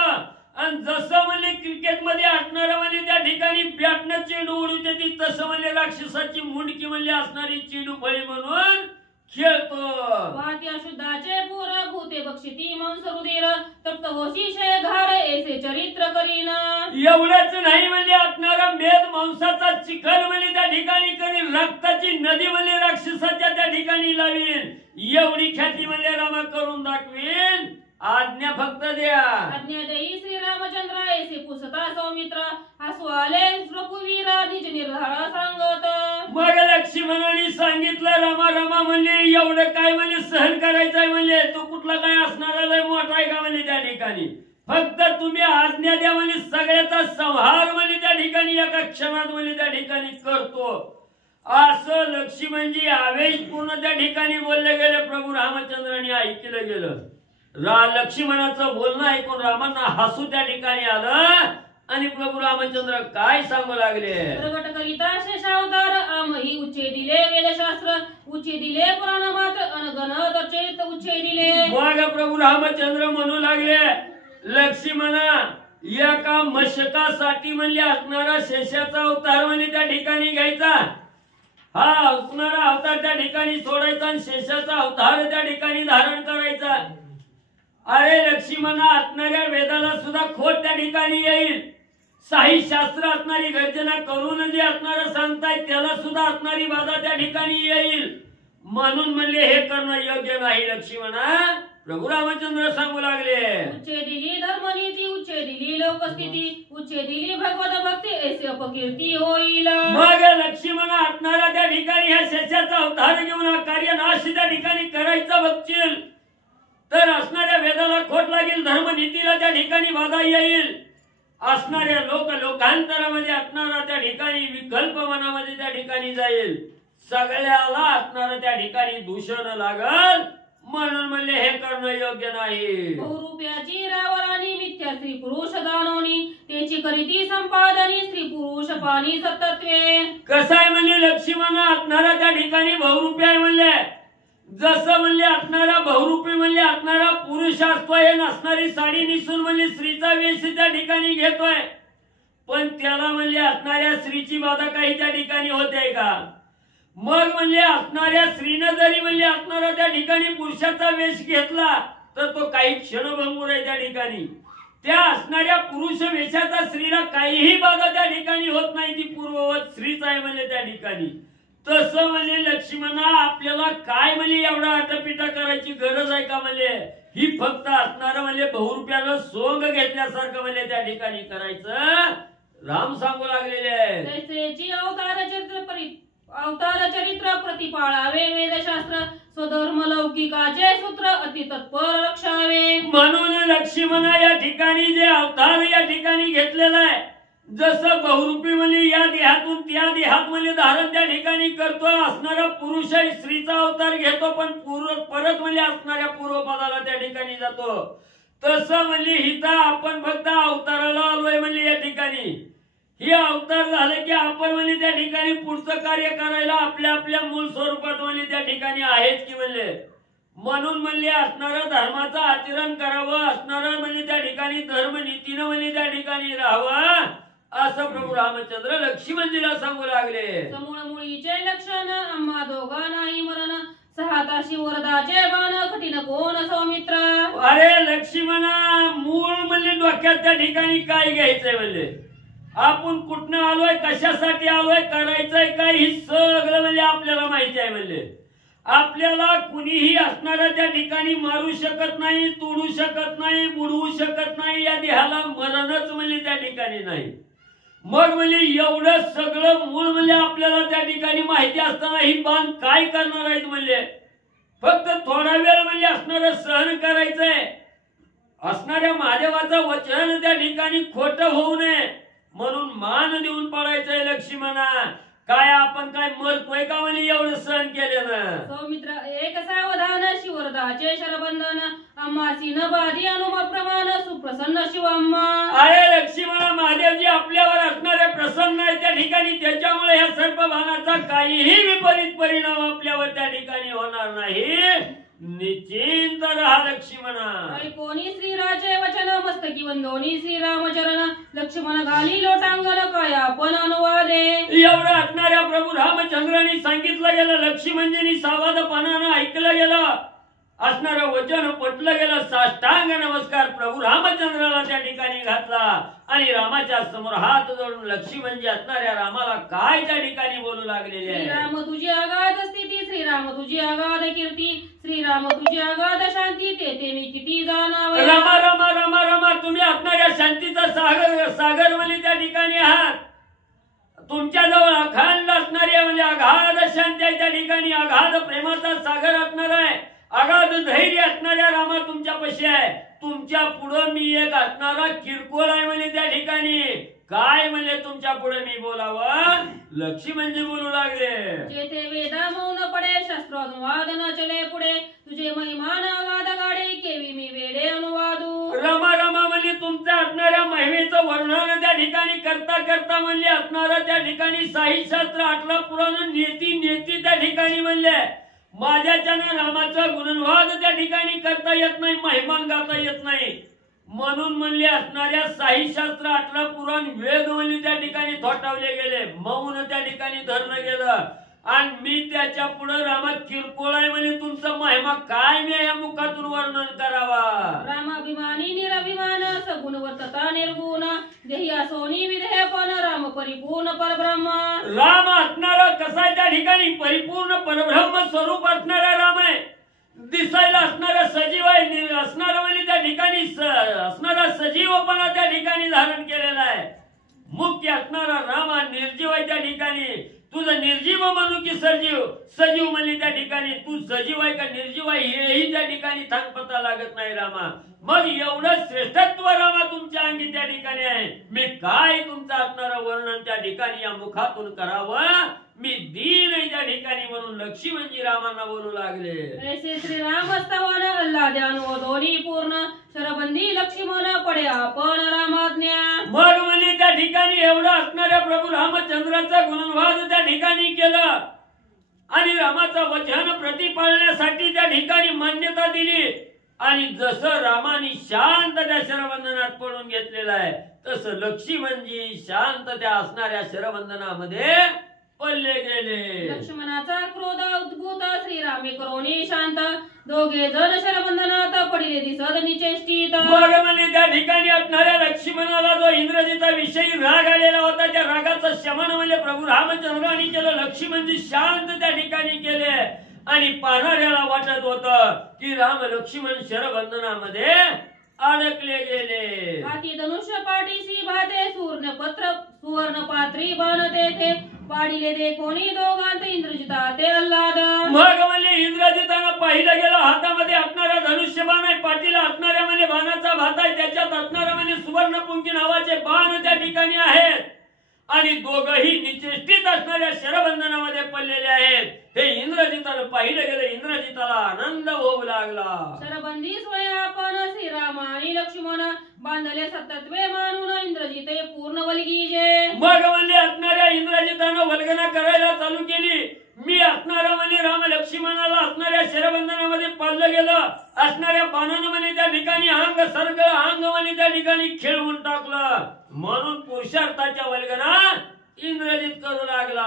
आणि जसं म्हणजे क्रिकेट मध्ये असणारा म्हणजे त्या ठिकाणी बॅटनं चेंडू उडवते ती तसं म्हणजे राक्षसाची मुंडकी म्हणजे असणारी चेंडू फळी म्हणून खेळतो. वाती अशुद्धाचे पूर भूते बक्षिती मांस रुधिर तप्त होशीशे घार ऐसे चरित्र करीन. एवढंच नाही म्हणजे असणारा मेद मांसाचा चिखल म्हणजे त्या ठिकाणी करीन रक्ताची नदी म्हणजे राक्षसाच्या त्या ठिकाणी लावीन. एवढी ख्याती म्हणजे रामा करून दाखवीन. आज्ञा फक्त द्या. आज्ञा देई श्री रामचंद्र ऐसे पुसता सौमित्र हसू आले रघुवीरा निज निर्धार सांगत. मग लक्ष्मणाने सांगितलं रामा रामा म्हणले एवढं काय म्हणजे सहन करायचंय म्हणले तो कुठला काय असणारा लय मोठा आहे का म्हणजे त्या ठिकाणी फक्त तुम्ही आज्ञा द्या म्हणजे सगळ्याचा संहार म्हणजे त्या ठिकाणी एका क्षणात म्हणजे त्या ठिकाणी करतो असं लक्ष्मणजी आवेशपूर्ण त्या ठिकाणी बोलले गेले. प्रभू रामचंद्रांनी ऐकलं गेलं. लक्ष्मणाचं बोलणं ऐकून रामांना हसू त्या ठिकाणी आलं आणि प्रभू रामचंद्र काय सांगू लागले. प्रगट करिता शेषावतार आमही उच्चे दिले वेदशास्त्र उच्चे दिले पुराण मात्र अनगण दर्शित उच्चे दिले. मग प्रभू रामचंद्र म्हणू लागले लक्ष्मणा एका मशकासाठी म्हणजे असणारा शेषाचा अवतार म्हणजे त्या ठिकाणी घ्यायचा. हा असणारा अवतार त्या ठिकाणी सोडायचा आणि शेषाचा अवतार त्या ठिकाणी धारण करायचा. अरे लक्ष्मणा असणाऱ्या वेदाला सुद्धा खोट त्या ठिकाणी येईल. साही शास्त्र असणारी गर्जना करून जे असणारं सांगताय त्याला सुद्धा असणारी बाधा त्या ठिकाणी येईल. म्हणून म्हणले हे करणं योग्य नाही लक्ष्मणा. प्रभू रामचंद्र सांगू लागले उच्चे दिली धर्मनीती उच्चे दिली लोकस्थिती उच्चे दिली भगवत भक्ती ऐसे अपकीर्ती होईल. मग लक्ष्मणा असणारा त्या ठिकाणी ह्या शेषाचा अवतार घेऊन कार्य नाश त्या ठिकाणी करायचं बघशील तर असणाऱ्या वेदाला खोट लागेल. धर्मनीतीला त्या ठिकाणी बाधा येईल. असणाऱ्या लोकांतरामध्ये असणारा त्या ठिकाणी विकल्प मनामध्ये त्या ठिकाणी जाईल. सगळ्याला असणारा त्या ठिकाणी दूषण लागल. म्हणून म्हणले हे करणं योग्य नाही. बहुरूप्याची रावरानी मिथ्या स्त्री पुरुष जाणवणी त्याची करीती संपादनी स्त्री पुरुष पाणी सतत्वे. कसं आहे म्हणले लक्ष्मण असणारा त्या ठिकाणी बहुरूपी आहे म्हणले. जसं म्हणले असणारा बहुरूपी म्हणले असणारा पुरुष असतोय नसणारी साडी नेसून म्हणले स्त्रीचा वेश त्या ठिकाणी घेतोय. पण त्याला म्हणले असणाऱ्या स्त्रीची बाधा काही त्या ठिकाणी होते का? मग म्हणले असणाऱ्या स्त्रीनं जरी म्हणले असणारा त्या ठिकाणी पुरुषाचा वेश घेतला तर तो काही क्षणभंगूर आहे त्या ठिकाणी. त्या असणाऱ्या पुरुष वेशाचा स्त्रीला काहीही बाधा त्या ठिकाणी होत नाही. ती पूर्ववत स्त्रीच आहे म्हणले त्या ठिकाणी. तसं म्हणजे लक्ष्मणा आपल्याला काय म्हणजे एवढा आटपिटा करायची गरज आहे का? म्हणजे ही फक्त असणार म्हणजे बहुरूप्यानं सोंग घेतल्यासारखं म्हणजे त्या ठिकाणी करायचं राम सांगू लागलेले आहे. तैसेची अवतार चरित्र प्रतिपाळावे वेदशास्त्र स्वधर्म लौकिकाचे सूत्र अति तत्पर रक्षावे. म्हणून लक्ष्मणा या ठिकाणी जे अवतार या ठिकाणी घेतलेला आहे जसं बहुरूपी म्हणजे या देहातून त्या देहात म्हणजे धारण त्या ठिकाणी करतो असणारा पुरुष स्त्रीचा अवतार घेतो पण परत म्हणजे असणाऱ्या पूर्वपदाला त्या ठिकाणी जातो. तसं म्हणजे हिता आपण फक्त अवताराला आलोय म्हणजे या ठिकाणी ही अवतार झालं की आपण म्हणजे त्या ठिकाणी पुढचं कार्य करायला आपल्या आपल्या मूळ स्वरूपात म्हणजे त्या ठिकाणी आहेच की म्हणले. म्हणून म्हणले असणारं धर्माचं आचरण करावं असणारं म्हणजे त्या ठिकाणी धर्म नीतीनं म्हणजे त्या ठिकाणी राहावं असं प्रभू रामचंद्र लक्ष्मणजीला सांगू लागले. समूळ मुळीचे लक्षण आम्हा दोघा नाही मरण सहाताशी वरदाचे बाण कठीण कोण सौमित्र. अरे लक्ष्मणा मूळ म्हणजे डोक्यात त्या ठिकाणी काय घ्यायचंय म्हणले आपण कुठनं आलोय कशासाठी आलोय करायचंय काय ही सगळं म्हणजे आपल्याला माहिती आहे. म्हणले आपल्याला कुणीही असणारा त्या ठिकाणी मारू शकत नाही तोडू शकत नाही बुडवू शकत नाही या देहाला मरणच म्हणजे त्या ठिकाणी नाही. मग म्हणजे एवढं सगळं मूळ म्हणजे आपल्याला त्या ठिकाणी माहिती असताना ही बाण काय करणार आहेत म्हणले फक्त थोडा वेळ म्हणजे असणारं सहन करायचंय. असणाऱ्या महादेवाचं वचन त्या ठिकाणी खोटं होऊ नये म्हणून मान देऊन पडायचंय लक्ष्मणा. काय आपण काय मरतोय का म्हणजे एवढं सहन केलं. सौमित्र एक सावधान शिवरदाचे शरबंधन अम्मासी न बाधी अनुमा प्रमाण सुप्रसन्न शिवम्मा. अरे लक्ष्मणा महादेवजी आपल्यावर असणारे प्रसन्न आहे त्या ठिकाणी त्याच्यामुळे ह्या सर्पबाणाचा काहीही विपरीत परिणाम आपल्यावर त्या ठिकाणी होणार नाही. निश्चिंत राहा लक्ष्मणा. कोणी श्रीराचे वचन मस्तकी वंदोनी श्रीरामचरण लक्ष्मण घाली लोटांगण काय आपण अनुवादे. एवढं असणाऱ्या प्रभू रामचंद्रांनी सांगितलं गेलं लक्ष्मणजींनी सावधपणानं ऐकलं गेलं असणारं वचन पटलं गेलं. साष्टांग नमस्कार प्रभू रामचंद्राला त्या ठिकाणी घातला आणि रामाच्या समोर हात जोडून लक्ष्मणजी असणाऱ्या रामाला काय त्या ठिकाणी बोलू लागलेले आहे. श्रीराम तुझी अगाध स्थिती श्रीराम तुझी अगाध कीर्ती श्रीराम तुझी अगाध शांती ते मी किती जाणावं. रमा रमा रमा रमा तुम्ही असणाऱ्या शांतीचा सागर म्हणजे त्या ठिकाणी आहात. तुमच्याजवळ अखंड असणारी म्हणजे अगाध शांती आहे त्या ठिकाणी अगाध प्रेमाचा सागर असणार आहे. अगाध धैर्य असणाऱ्या रामा तुमच्यापाशी आहे. तुमच्या पुढं मी एक असणारा किरकोळ आहे म्हणजे त्या ठिकाणी काय म्हणजे तुमच्या पुढे मी बोलावं लक्ष्मणजी बोलू लागले. जेथे वेदा मौन पडे शस्त्र अनुवाद न चले पुढे तुझे महिमान अगाध गाडे केवी मी वेडे अनुवादू. रमा रमा म्हणजे तुमच्या असणाऱ्या महिमेचं वर्णन त्या ठिकाणी करता करता म्हणजे असणारा त्या ठिकाणी साहिशास्त्र 18 पुराण नेती त्या ठिकाणी म्हणले माझ्याच्यानं रामाचा गुणवाद त्या ठिकाणी करता येत नाही महिमान गाता येत नाही. म्हणून म्हणले असणाऱ्या साहिशास्त्र 18 पुराण वेद म्हणजे त्या ठिकाणी थोटावले गेले मौन त्या ठिकाणी धरणं गेलं आणि मी त्याच्या पुढे रामा किरकोळ आहे म्हणजे तुमचं महिमा काय मी या मुखातून वर्णन करावा. रामाभिमानी निराभिमान सगुण वर्तता निर्गुण देही सोनी विधेयपण राम परिपूर्ण परब्रह्म. राम असणारा कसा आहे त्या ठिकाणी परिपूर्ण परब्रह्म स्वरूप असणारा राम आहे. दिसायला असणारा सजीव आहे असणारा म्हणजे त्या ठिकाणी असणारा सजीवपणा त्या ठिकाणी धारण केलेला आहे. मुख्य असणारा राम निर्जीव आहे त्या ठिकाणी. तुझं निर्जीव म्हणू की सजीव म्हणजे त्या ठिकाणी तू सजीव आहे का निर्जीव आहे हेही त्या ठिकाणी थांगपता लागत नाही रामा. मग एवढं श्रेष्ठत्व रामा तुमच्या अंगी त्या ठिकाणी आहे. मी काय तुमचं असणारं वर्णन त्या ठिकाणी या मुखातून करावं मी दीन आहे त्या ठिकाणी म्हणून लक्ष्मणजी रामांना बोलू लागले. ऐसे श्री राम स्तवन अल्लाद्यान दोन्ही पूर्ण शरबंदी लक्ष्मण पडे आपण रामाज्ञा. मग म्हणजे त्या ठिकाणी एवढा असणाऱ्या प्रभू रामचंद्राचा गुणवाद त्या ठिकाणी केलं आणि रामाचं वचन प्रतिपाळण्यासाठी त्या ठिकाणी मान्यता दिली. आणि जसं रामाने शांत त्या शरबंधनात पडून घेतलेलं आहे तसं लक्ष्मणजी शांत त्या असणाऱ्या शरबंधनामध्ये पडले गेले. लक्ष्मणाचा क्रोध उद्भूत श्रीरामे करोनी शांत दोघे जण शरबंधनात पडिले दिसत निचेष्टित. मग म्हणजे त्या ठिकाणी असणाऱ्या लक्ष्मणाला जो इंद्रजीचा विषयी राग आलेला होता त्या रागाचं शमन म्हणजे प्रभू रामचंद्रांनी केलं. लक्ष्मणजी शांत त्या ठिकाणी केले आणि पाहणाऱ्याला वाटत होत की राम लक्ष्मण शरबंधनामध्ये अडकले गेले. हाती धनुष्य पाठीसी भाते सुवर्ण पात्री बाण तेथे पाडिले दे कोणी दोघांत इंद्रजिता ते अल्लाद. मग म्हणजे इंद्रजितानं पाहिलं गेलं हातामध्ये असणारा धनुष्यबाण आहे, पाठीला असणाऱ्या म्हणजे बाणाचा भात आहे, त्याच्यात असणारा म्हणजे सुवर्णपुंकी नावाचे बाण त्या ठिकाणी आहेत आणि दोघही निचेष्टित असणाऱ्या शरबंधनामध्ये पडलेले आहेत. हे इंद्रजितानं पाहिलं गेलं. इंद्रजिताला आनंद होऊ लागला. शरबंदी स्वय आपण श्रीराम आणि लक्ष्मण बांधले सतत्वे मानून इंद्रजिते पूर्ण वल्गीजे. मग म्हणजे असणाऱ्या इंद्रजितानं वल्गना करायला चालू केली. मी असणारा म्हणजे राम लक्ष्मणाला असणाऱ्या शरबंधनामध्ये पाडलं गेलं. असणाऱ्या बाणानं म्हणजे त्या ठिकाणी अंग सरगळ अंग म्हणजे त्या ठिकाणी खेळवून टाकलं. म्हणून पुरुषार्थाच्या वल्गना इंद्रजित करू लागला.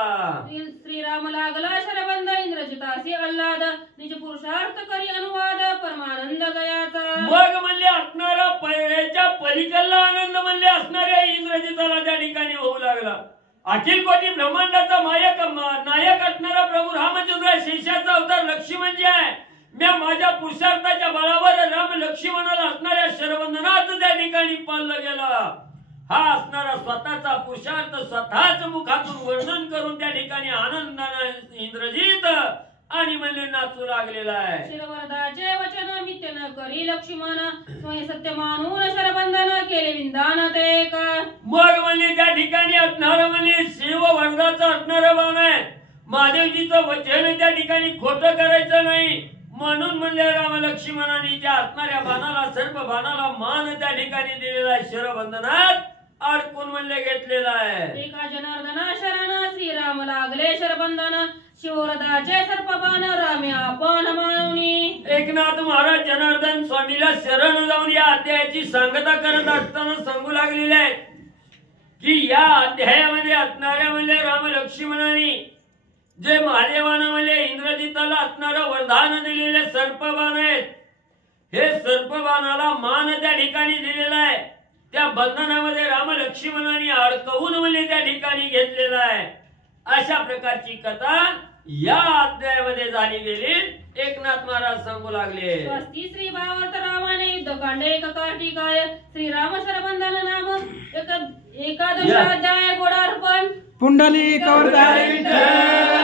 श्रीराम लागला शरबंध इंद्रजितासी अल्लाद निज पुरुषार्थ करी अनुवाद परमानंद गयाचा. मग म्हणजे असणारा पहिल्याच्या पलीकडला आनंद म्हणजे असणाऱ्या इंद्रजिताला त्या ठिकाणी होऊ लागला. अखिल कोटी ब्रह्मांडाचा नायक असणारा प्रभू रामचंद्र शेषाचा अवतार लक्ष्मणजी आहे. मी माझ्या पुरुषार्थाच्या बळावर राम लक्ष्मणाला असणाऱ्या शरबंधनात त्या ठिकाणी पाळलं गेलं. हा असणारा स्वतःचा पुरुषार्थ स्वतःच मुखातून वर्णन करून त्या ठिकाणी आनंदानं इंद्रजित आणि म्हणजे नाचू लागलेला आहे. शिरवरदाचे वचन मित्य न करी लक्ष्मण स्वयं सत्य मानून शरबंधन केले विंदान ते का. मग म्हणजे त्या ठिकाणी असणारं म्हणजे शिव वर्गाचं असणारं बाण आहे. महादेवजीचं वचन त्या ठिकाणी खोटं करायचं नाही म्हणून म्हणजे राम लक्ष्मणाने त्या असणाऱ्या बाणाला सर्प बाणाला मान त्या ठिकाणी दिलेला आहे. शरबंधनात अडकून म्हणले घेतलेला आहे. एका जनार्दना शरण श्रीराम लागले शरबंधन शिवरदाचे सर्पबाण रामे आपण मानूनी. एकनाथ महाराज जनार्दन स्वामीला शरण जाऊन या अध्यायाची सांगता करत असताना सांगू लागलेले आहे की या अध्यायामध्ये असणाऱ्या म्हणजे राम लक्ष्मणाने जे महादेवानं म्हणजे इंद्रजिताला असणारं वरदान दिलेले सर्पबाण आहेत. हे सर्पबाणाला मान त्या ठिकाणी दिलेला आहे. त्या बंधनामध्ये राम लक्ष्मणाने अडकवून म्हणजे त्या ठिकाणी घेतलेला आहे. अशा प्रकारची कथा या अध्यायामध्ये झाली गेली. एकनाथ महाराज सांगू लागले. स्वस्ती श्री भावार्थ रामाने युद्धकांड एक कार्तिकाय श्रीराम शरबंधन नाम एकादश अध्याय गोडार्पण पुंडलिक अवतारी विठ्ठल.